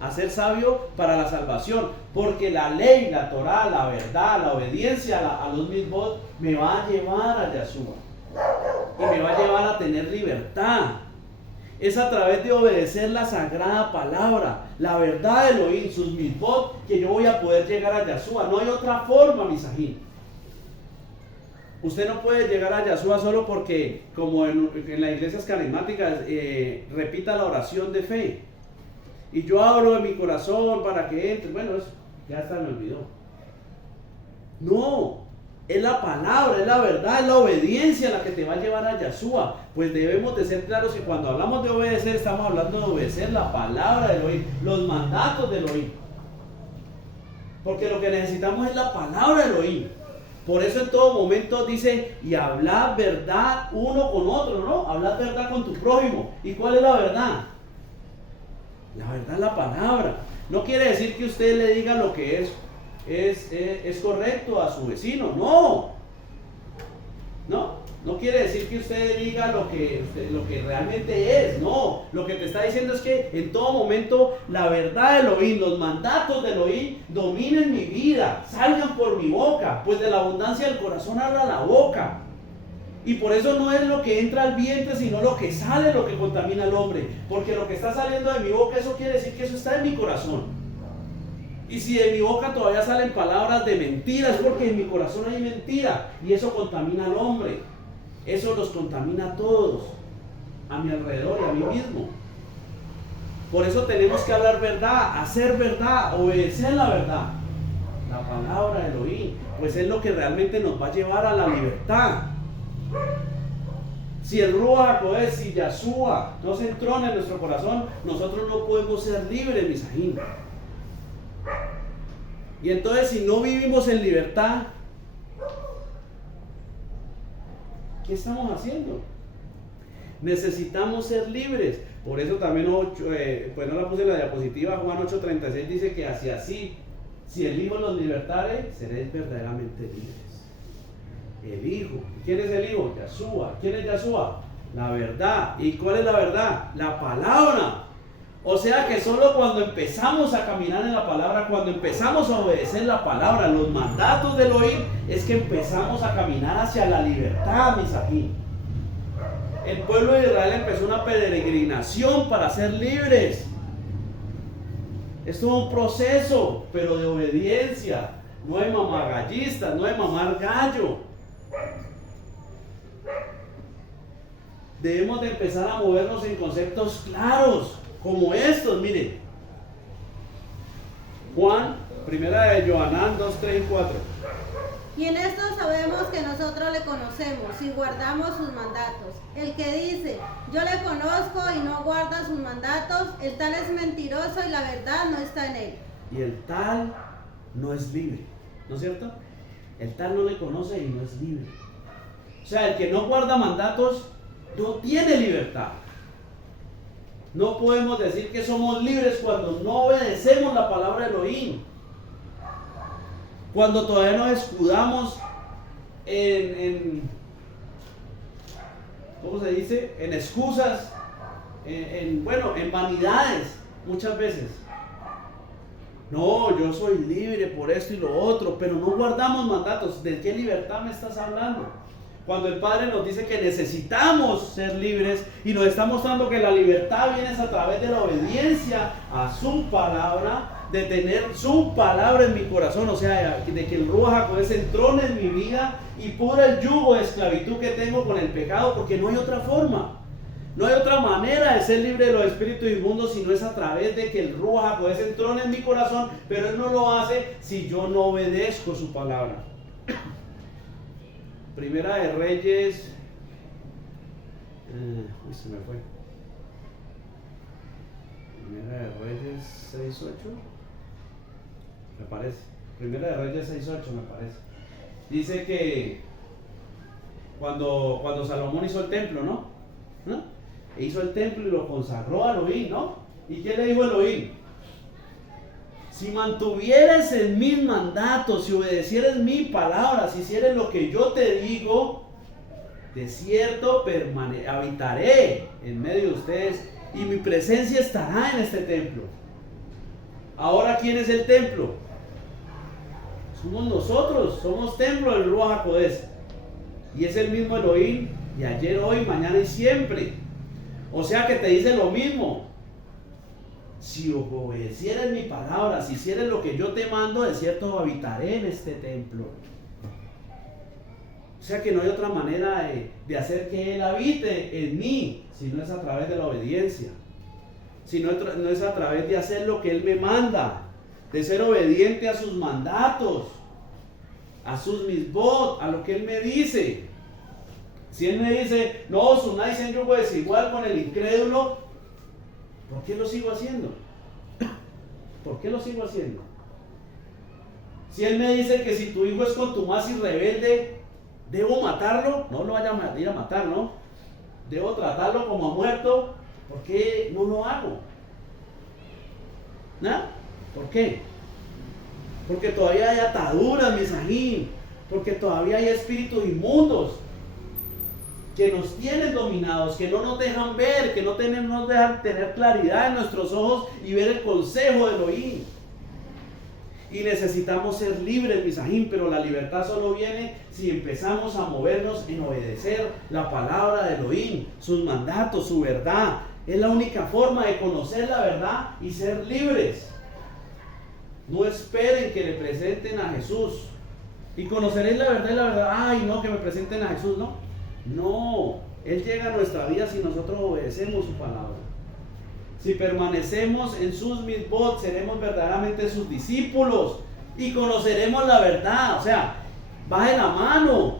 a ser sabio para la salvación, porque la ley, la Torah, la verdad, la obediencia a los mitzvot me va a llevar a Yahshua y me va a llevar a tener libertad. Es a través de obedecer la sagrada palabra, la verdad de Elohim, sus mitzvot, que yo voy a poder llegar a Yahshua. No hay otra forma, Misajín. Usted no puede llegar a Yahshua solo porque, como en las iglesias carismáticas, repita la oración de fe. Y yo abro mi corazón para que entre. Bueno, eso ya hasta me olvidó. No, es la palabra, es la verdad, es la obediencia la que te va a llevar a Yahshua. Pues debemos de ser claros y cuando hablamos de obedecer, estamos hablando de obedecer la palabra de Elohim, los mandatos de Elohim. Porque lo que necesitamos es la palabra de Elohim. Por eso en todo momento dice, y hablad verdad uno con otro, ¿no? Hablad verdad con tu prójimo. ¿Y cuál es la verdad? La verdad es la palabra. No quiere decir que usted le diga lo que es correcto a su vecino. No quiere decir que usted diga lo que realmente es. No, lo que te está diciendo es que en todo momento la verdad de Elohim, los mandatos de Elohim dominen mi vida, salgan por mi boca, pues de la abundancia del corazón habla la boca. Y por eso no es lo que entra al vientre, sino lo que sale lo que contamina al hombre. Porque lo que está saliendo de mi boca, eso quiere decir que eso está en mi corazón. Y si de mi boca todavía salen palabras de mentiras, es porque en mi corazón hay mentira. Y eso contamina al hombre. Eso los contamina a todos, a mi alrededor y a mí mismo. Por eso tenemos que hablar verdad, hacer verdad, obedecer la verdad. La palabra de Elohim, pues es lo que realmente nos va a llevar a la libertad. Si el Ruach HaKodesh, si Yahshua no se entrona en nuestro corazón, nosotros no podemos ser libres, mis ajín. Y entonces, si no vivimos en libertad, ¿qué estamos haciendo? Necesitamos ser libres. Por eso también, pues no la puse en la diapositiva, Juan 8:36 dice que así, si el Hijo los libertare, seréis verdaderamente libres. El Hijo. ¿Quién es el Hijo? Yahshua. ¿Quién es Yahshua? La verdad. ¿Y cuál es la verdad? La palabra. O sea que solo cuando empezamos a caminar en la palabra, cuando empezamos a obedecer la palabra, los mandatos del Elohim, es que empezamos a caminar hacia la libertad, mis aquí. El pueblo de Israel empezó una peregrinación para ser libres. Esto es un proceso, pero de obediencia. No hay mamagallistas, no hay mamar gallo. Debemos de empezar a movernos en conceptos claros, como estos, miren. Juan, primera de Johanán 2, 3 y 4. Y en esto sabemos que nosotros le conocemos y guardamos sus mandatos. El que dice, yo le conozco y no guarda sus mandatos, el tal es mentiroso y la verdad no está en él. Y el tal no es libre, ¿no es cierto? El tal no le conoce y no es libre. O sea, el que no guarda mandatos no tiene libertad. No podemos decir que somos libres cuando no obedecemos la palabra de Elohim. Cuando todavía nos escudamos ¿cómo se dice? En excusas, en vanidades, muchas veces. No, yo soy libre por esto y lo otro, pero no guardamos mandatos. ¿De qué libertad me estás hablando? Cuando el Padre nos dice que necesitamos ser libres y nos está mostrando que la libertad viene a través de la obediencia a su palabra, de tener su palabra en mi corazón, o sea, de que el Ruach HaKodesh se entrone en mi vida y pudra el yugo de esclavitud que tengo con el pecado, porque no hay otra forma, no hay otra manera de ser libre de los espíritus inmundos si no es a través de que el Ruach HaKodesh se entrone en mi corazón, pero Él no lo hace si yo no obedezco su palabra. Primera de Reyes, se me fue. Primera de Reyes 6:8, me parece. Primera de Reyes 6:8, me parece. Dice que cuando Salomón hizo el templo, ¿no? Hizo el templo y lo consagró a Elohim, ¿no? ¿Y qué le dijo Elohim? Si mantuvieres en mis mandatos, si obedecieres mi palabra, si hicieres lo que yo te digo, de cierto habitaré en medio de ustedes y mi presencia estará en este templo. Ahora, ¿quién es el templo? Somos nosotros, somos templo del Ruach HaKodesh. Y es el mismo Elohim, de ayer, hoy, mañana y siempre. O sea que te dice lo mismo. Si obedecieres mi palabra, si hicieres lo que yo te mando, de cierto habitaré en este templo. O sea que no hay otra manera de hacer que Él habite en mí, si no es a través de la obediencia. Si no es a través de hacer lo que Él me manda, de ser obediente a sus mandatos, a sus misbot, a lo que Él me dice. Si Él me dice, no, Sunai se yugo desigual con el incrédulo, ¿por qué lo sigo haciendo? ¿Por qué lo sigo haciendo? Si Él me dice que si tu hijo es contumaz y rebelde, ¿debo matarlo? No lo vaya a ir a matar, ¿no? ¿Debo tratarlo como muerto? ¿Por qué no lo hago? ¿No? ¿Por qué? Porque todavía hay ataduras, mis ajín. Porque todavía hay espíritus inmundos que nos tienen dominados, que no nos dejan ver, que no nos dejan tener claridad en nuestros ojos y ver el consejo de Elohim. Y necesitamos ser libres, mis ajín, pero la libertad solo viene si empezamos a movernos en obedecer la palabra de Elohim, sus mandatos, su verdad. Es la única forma de conocer la verdad y ser libres. No esperen que le presenten a Jesús. Y conoceréis la verdad y la verdad. Ay, no, que me presenten a Jesús, no. No, Él llega a nuestra vida si nosotros obedecemos su palabra. Si permanecemos en sus misbot, seremos verdaderamente sus discípulos y conoceremos la verdad. O sea, va de la mano.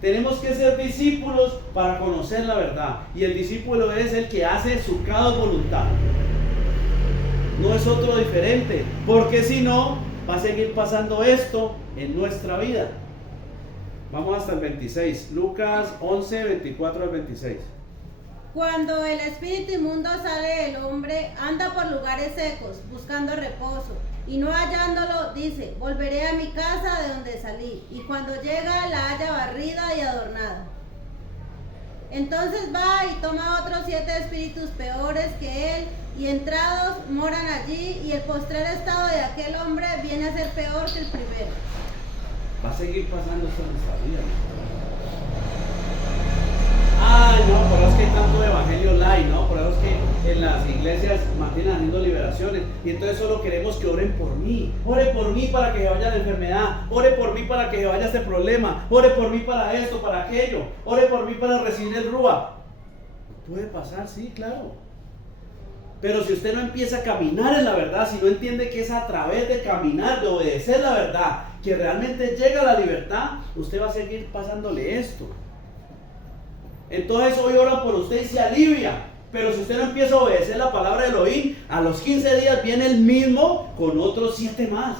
Tenemos que ser discípulos para conocer la verdad. Y el discípulo es el que hace su cada voluntad. No es otro diferente. Porque si no, va a seguir pasando esto en nuestra vida. Vamos hasta el 26. Lucas 11, 24 al 26. Cuando el espíritu inmundo sale del hombre, anda por lugares secos, buscando reposo, y no hallándolo, dice, volveré a mi casa de donde salí, y cuando llega la halla barrida y adornada. Entonces va y toma otros 7 espíritus peores que él, y entrados moran allí, y el postrer estado de aquel hombre viene a ser peor que el primero. Va a seguir pasando esto en nuestra vida. Ay, no, por eso es que hay tanto evangelio light, ¿no? Por eso es que en las iglesias mantienen haciendo liberaciones. Y entonces solo queremos que oren por mí. Ore por mí para que se vaya la enfermedad. Ore por mí para que se vaya este problema. Ore por mí para esto, para aquello. Ore por mí para recibir el Rúa. Puede pasar, sí, claro. Pero si usted no empieza a caminar en la verdad, si no entiende que es a través de caminar, de obedecer la verdad, que realmente llega a la libertad, usted va a seguir pasándole esto. Entonces hoy ora por usted y se alivia. Pero si usted no empieza a obedecer la palabra de Elohim, a los 15 días viene el mismo con otros 7 más.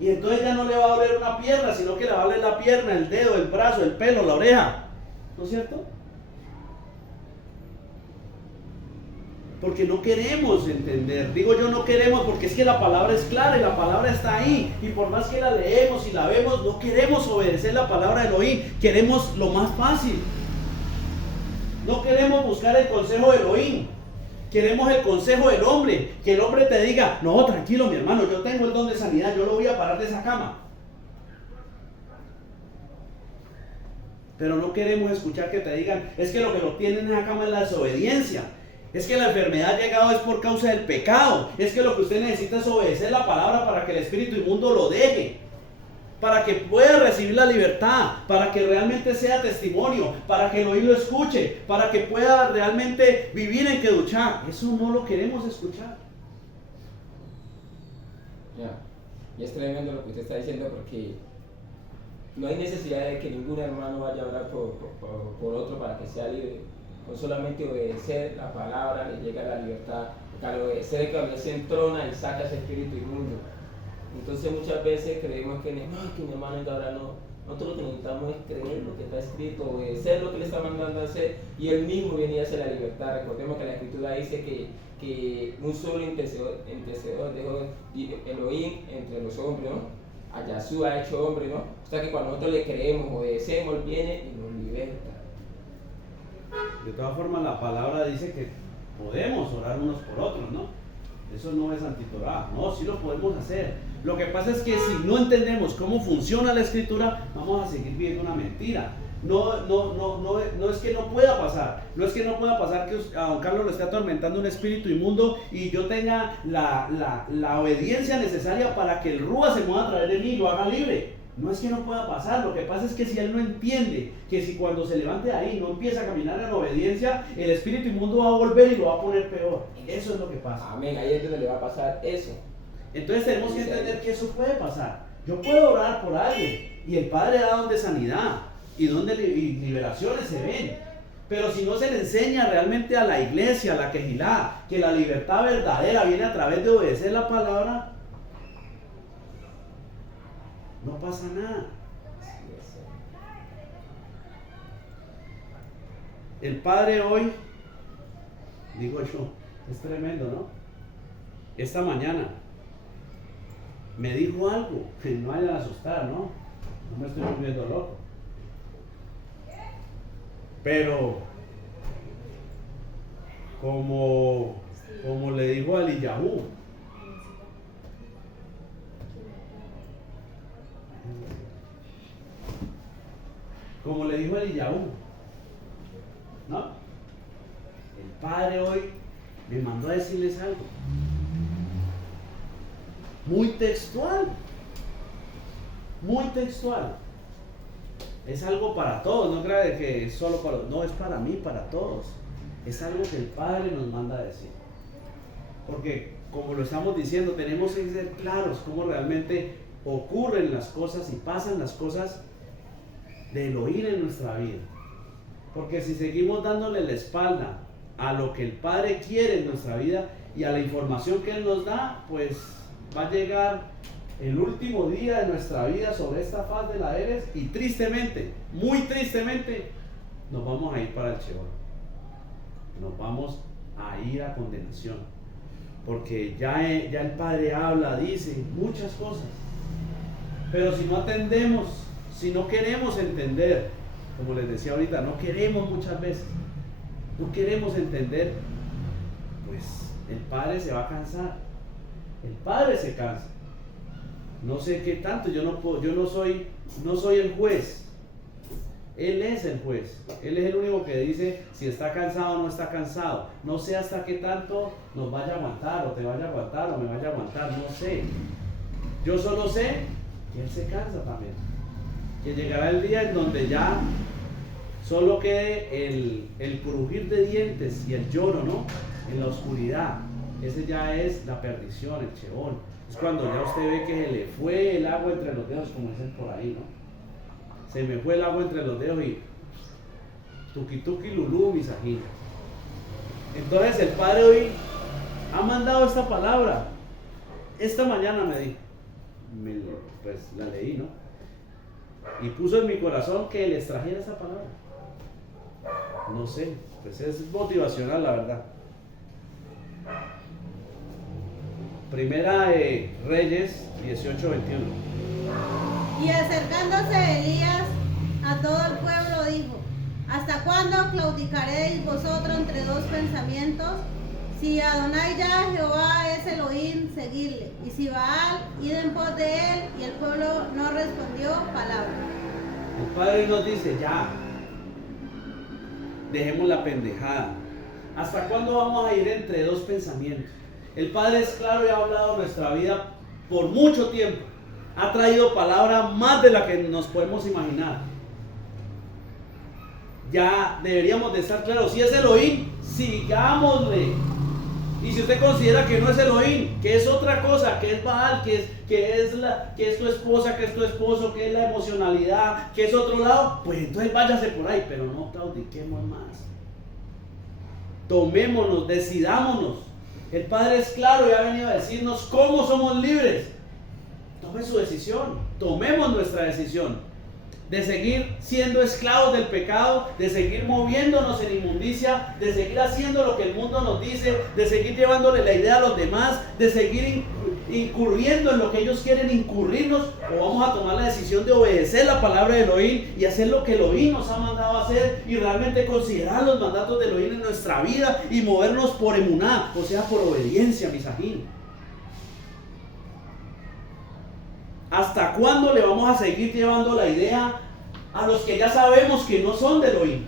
Y entonces ya no le va a doler una pierna, sino que le va a doler la pierna, el dedo, el brazo, el pelo, la oreja. ¿No es cierto? Porque no queremos entender. Digo yo no queremos porque es que la palabra es clara y la palabra está ahí. Y por más que la leemos y la vemos, no queremos obedecer la palabra de Elohim. Queremos lo más fácil. No queremos buscar el consejo de Elohim. Queremos el consejo del hombre. Que el hombre te diga, no, tranquilo mi hermano, yo tengo el don de sanidad, yo lo voy a parar de esa cama. Pero no queremos escuchar que te digan, es que lo que lo tienen en esa cama es la desobediencia. Es que la enfermedad ha llegado es por causa del pecado. Es que lo que usted necesita es obedecer la palabra para que el espíritu inmundo lo deje. Para que pueda recibir la libertad, para que realmente sea testimonio, para que el oído lo escuche, para que pueda realmente vivir en Kedushá. Eso no lo queremos escuchar. Ya, y es tremendo lo que usted está diciendo porque no hay necesidad de que ningún hermano vaya a hablar por otro para que sea libre. Con solamente obedecer la palabra le llega la libertad. Porque al obedecer el que se entrona y saca ese espíritu inmundo. Entonces muchas veces creemos que no, que mi hermano ahora no. Nosotros lo que necesitamos es creer lo que está escrito, obedecer lo que le está mandando a hacer y él mismo viene a hacer la libertad. Recordemos que la escritura dice que un solo intercedor dejó Elohim entre los hombres, ¿no? A Yahshua ha hecho hombre, ¿no? O sea que cuando nosotros le creemos, obedecemos, él viene y nos liberta. De todas formas la palabra dice que podemos orar unos por otros, ¿no? Eso no es antitorá, no, sí lo podemos hacer. Lo que pasa es que si no entendemos cómo funciona la escritura, vamos a seguir viendo una mentira. No es que no pueda pasar. No es que no pueda pasar que a don Carlos lo esté atormentando un espíritu inmundo y yo tenga la obediencia necesaria para que el Rúa se mueva a través de mí y lo haga libre. No es que no pueda pasar, lo que pasa es que si él no entiende que si cuando se levante de ahí no empieza a caminar en obediencia, el espíritu inmundo va a volver y lo va a poner peor. Eso es lo que pasa. Amén, ahí es donde le va a pasar eso. Entonces tenemos que entender que eso puede pasar. Yo puedo orar por alguien y el Padre da don de sanidad y liberaciones se ven. Pero si no se le enseña realmente a la iglesia, a la quejilá, que la libertad verdadera viene a través de obedecer la palabra, no pasa nada. El Padre hoy, digo yo, es tremendo, ¿no? Esta mañana me dijo algo, que no vayan a asustar, ¿no? No me estoy volviendo loco. Pero, como le dijo a Eliyahu, como le dijo Eliyahu, ¿no? El Padre hoy me mandó a decirles algo muy textual, es algo para todos, no crea que es solo para, no, es para mí, para todos, es algo que el Padre nos manda a decir. Porque como lo estamos diciendo, tenemos que ser claros cómo realmente ocurren las cosas y pasan las cosas de Elohim en nuestra vida. Porque si seguimos dándole la espalda a lo que el Padre quiere en nuestra vida y a la información que Él nos da, pues va a llegar el último día de nuestra vida sobre esta faz de la Eres y tristemente, muy tristemente, nos vamos a ir para el Sheol. Nos vamos a ir a condenación. Porque ya el Padre habla, dice muchas cosas. Pero si no atendemos, si no queremos entender, como les decía ahorita, no queremos muchas veces, no queremos entender, pues el Padre se va a cansar. El Padre se cansa. No sé qué tanto, yo no soy el juez. Él es el juez. Él es el único que dice si está cansado o no está cansado. No sé hasta qué tanto nos vaya a aguantar, o te vaya a aguantar, o me vaya a aguantar, no sé. Yo solo sé que Él se cansa también. Que llegará el día en donde ya solo quede el crujir de dientes y el lloro, ¿no? En la oscuridad. Ese ya es la perdición, el Sheol. Es cuando ya usted ve que se le fue el agua entre los dedos, como dicen por ahí, ¿no? Se me fue el agua entre los dedos y tuki tuki lulú, mis ajinos. Entonces el Padre hoy ha mandado esta palabra. Esta mañana me dijo, pues la leí, ¿no? Y puso en mi corazón que les trajera esa palabra. No sé, pues es motivacional, la verdad. Primera de Reyes 18:21. Y acercándose Elías a todo el pueblo dijo: ¿Hasta cuándo claudicaréis vosotros entre dos pensamientos? Si Adonai ya Jehová es Elohim, seguidle, y si Baal, id en pos de él. Y el pueblo no respondió palabra. El Padre nos dice: ya, dejemos la pendejada. ¿Hasta cuándo vamos a ir entre dos pensamientos? El Padre es claro y ha hablado en nuestra vida por mucho tiempo. Ha traído palabra más de la que nos podemos imaginar. Ya deberíamos de estar claros. Si es Elohim, sigámosle. Y si usted considera que no es Elohim, que es otra cosa, que es Baal, que es tu esposa, que es tu esposo, que es la emocionalidad, que es otro lado, pues entonces váyase por ahí, pero no claudiquemos más. Tomémonos, decidámonos. El Padre es claro y ha venido a decirnos cómo somos libres. Tome su decisión, tomemos nuestra decisión de seguir siendo esclavos del pecado, de seguir moviéndonos en inmundicia, de seguir haciendo lo que el mundo nos dice, de seguir llevándole la idea a los demás, de seguir incurriendo en lo que ellos quieren incurrirnos, o vamos a tomar la decisión de obedecer la palabra de Elohim y hacer lo que Elohim nos ha mandado a hacer y realmente considerar los mandatos de Elohim en nuestra vida y movernos por emuná, o sea, por obediencia, mis ajín. ¿Hasta cuándo le vamos a seguir llevando la idea a los que ya sabemos que no son de Elohim?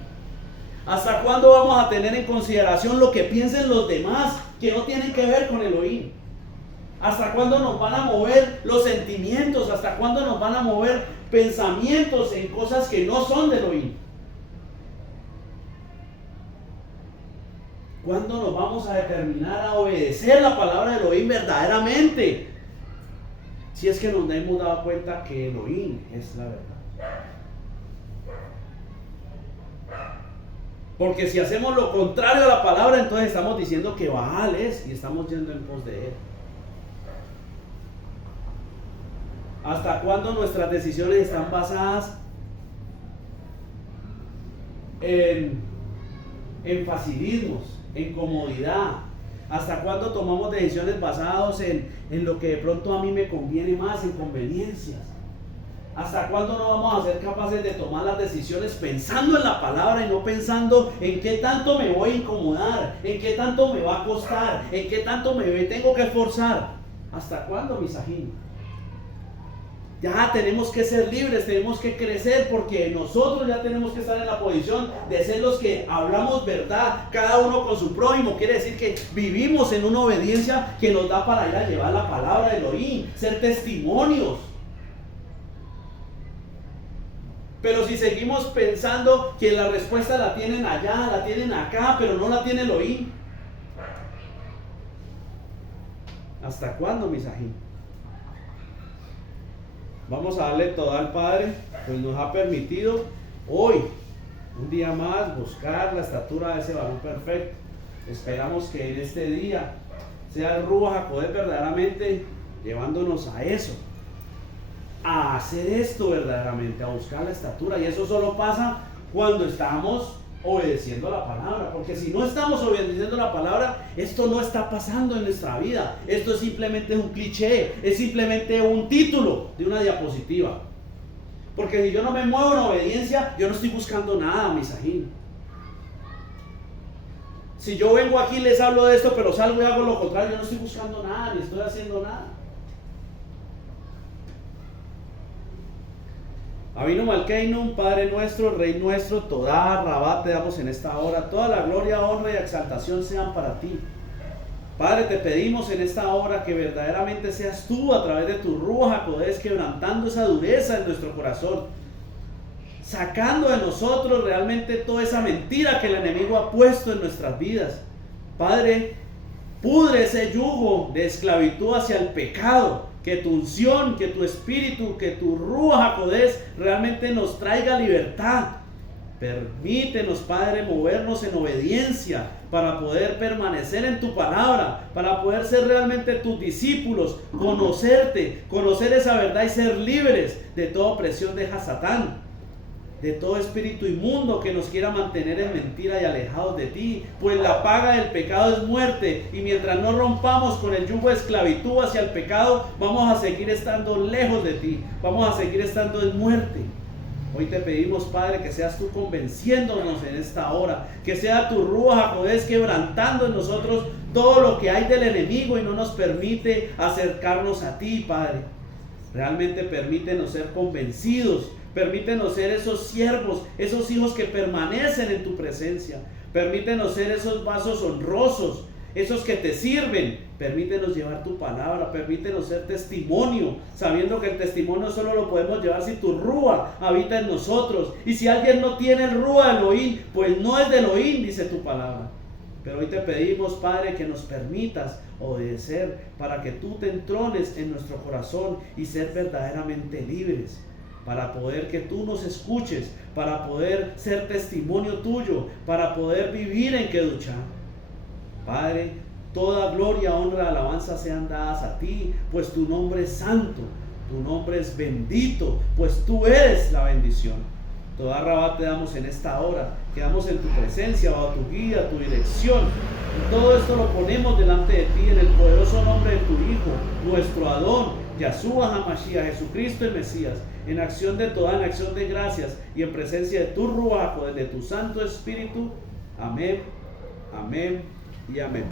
¿Hasta cuándo vamos a tener en consideración lo que piensen los demás que no tienen que ver con Elohim? ¿Hasta cuándo nos van a mover los sentimientos? ¿Hasta cuándo nos van a mover pensamientos en cosas que no son de Elohim? ¿Cuándo nos vamos a determinar a obedecer la palabra de Elohim verdaderamente? Si es que nos hemos dado cuenta que Elohim es la verdad. Porque si hacemos lo contrario a la palabra, entonces estamos diciendo que Baal es y estamos yendo en pos de él. ¿Hasta cuándo nuestras decisiones están basadas en facilismos, en comodidad? ¿Hasta cuándo tomamos decisiones basadas en lo que de pronto a mí me conviene más, en conveniencias? ¿Hasta cuándo no vamos a ser capaces de tomar las decisiones pensando en la palabra y no pensando en qué tanto me voy a incomodar, en qué tanto me va a costar, en qué tanto me tengo que esforzar? ¿Hasta cuándo, mis ajín? Ya tenemos que ser libres, tenemos que crecer, porque nosotros ya tenemos que estar en la posición de ser los que hablamos verdad, cada uno con su prójimo. Quiere decir que vivimos en una obediencia que nos da para ir a llevar la palabra de Elohim, ser testimonios. Pero si seguimos pensando que la respuesta la tienen allá, la tienen acá, pero no la tiene Elohim, ¿Hasta cuándo, Misajín? Vamos a darle todo al Padre, pues nos ha permitido hoy, un día más, buscar la estatura de ese varón perfecto. Esperamos que en este día sea el Ruach HaKodesh verdaderamente llevándonos a eso, a hacer esto verdaderamente, a buscar la estatura. Y eso solo pasa cuando estamos obedeciendo la palabra, porque si no estamos obedeciendo la palabra, esto no está pasando en nuestra vida. Esto es simplemente un cliché, es simplemente un título de una diapositiva. Porque si yo no me muevo en obediencia, yo no estoy buscando nada, Misajín. Si yo vengo aquí y les hablo de esto, pero salgo y hago lo contrario, yo no estoy buscando nada, ni estoy haciendo nada. Avinu Malkeinu, Padre nuestro, Rey nuestro, Todá, Rabá, te damos en esta hora. Toda la gloria, honra y exaltación sean para ti. Padre, te pedimos en esta hora que verdaderamente seas tú a través de tu Ruach HaKodesh quebrantando esa dureza en nuestro corazón, sacando de nosotros realmente toda esa mentira que el enemigo ha puesto en nuestras vidas. Padre, pudre ese yugo de esclavitud hacia el pecado, que tu unción, que tu espíritu, que tu Ruach HaKodesh realmente nos traiga libertad. Permítenos, Padre, movernos en obediencia para poder permanecer en tu palabra, para poder ser realmente tus discípulos, conocerte, conocer esa verdad y ser libres de toda opresión de Hasatán, de todo espíritu inmundo que nos quiera mantener en mentira y alejados de ti, pues la paga del pecado es muerte, y mientras no rompamos con el yugo de esclavitud hacia el pecado, vamos a seguir estando lejos de ti, vamos a seguir estando en muerte. Hoy te pedimos, Padre, que seas tú convenciéndonos en esta hora, que sea tu Ruach HaKodesh quebrantando en nosotros todo lo que hay del enemigo y no nos permite acercarnos a ti, Padre. Realmente permítenos ser convencidos, permítenos ser esos siervos, esos hijos que permanecen en tu presencia. Permítenos ser esos vasos honrosos, esos que te sirven. Permítenos llevar tu palabra, permítenos ser testimonio, sabiendo que el testimonio solo lo podemos llevar si tu Ruach habita en nosotros. Y si alguien no tiene el Ruach Elohim, pues no es de Elohim, dice tu palabra. Pero hoy te pedimos, Padre, que nos permitas obedecer para que tú te entrones en nuestro corazón y ser verdaderamente libres, para poder que tú nos escuches, para poder ser testimonio tuyo, para poder vivir en Kedushá. Padre, toda gloria, honra, alabanza sean dadas a ti, pues tu nombre es santo, tu nombre es bendito, pues tú eres la bendición. Toda Rabá te damos en esta hora, quedamos en tu presencia, bajo tu guía, tu dirección, y todo esto lo ponemos delante de ti en el poderoso nombre de tu Hijo, nuestro Adón, Yahshua HaMashiach, Jesucristo el Mesías, en acción de toda, en acción de gracias, y en presencia de tu Ruach, de tu Santo Espíritu. Amén, amén y amén.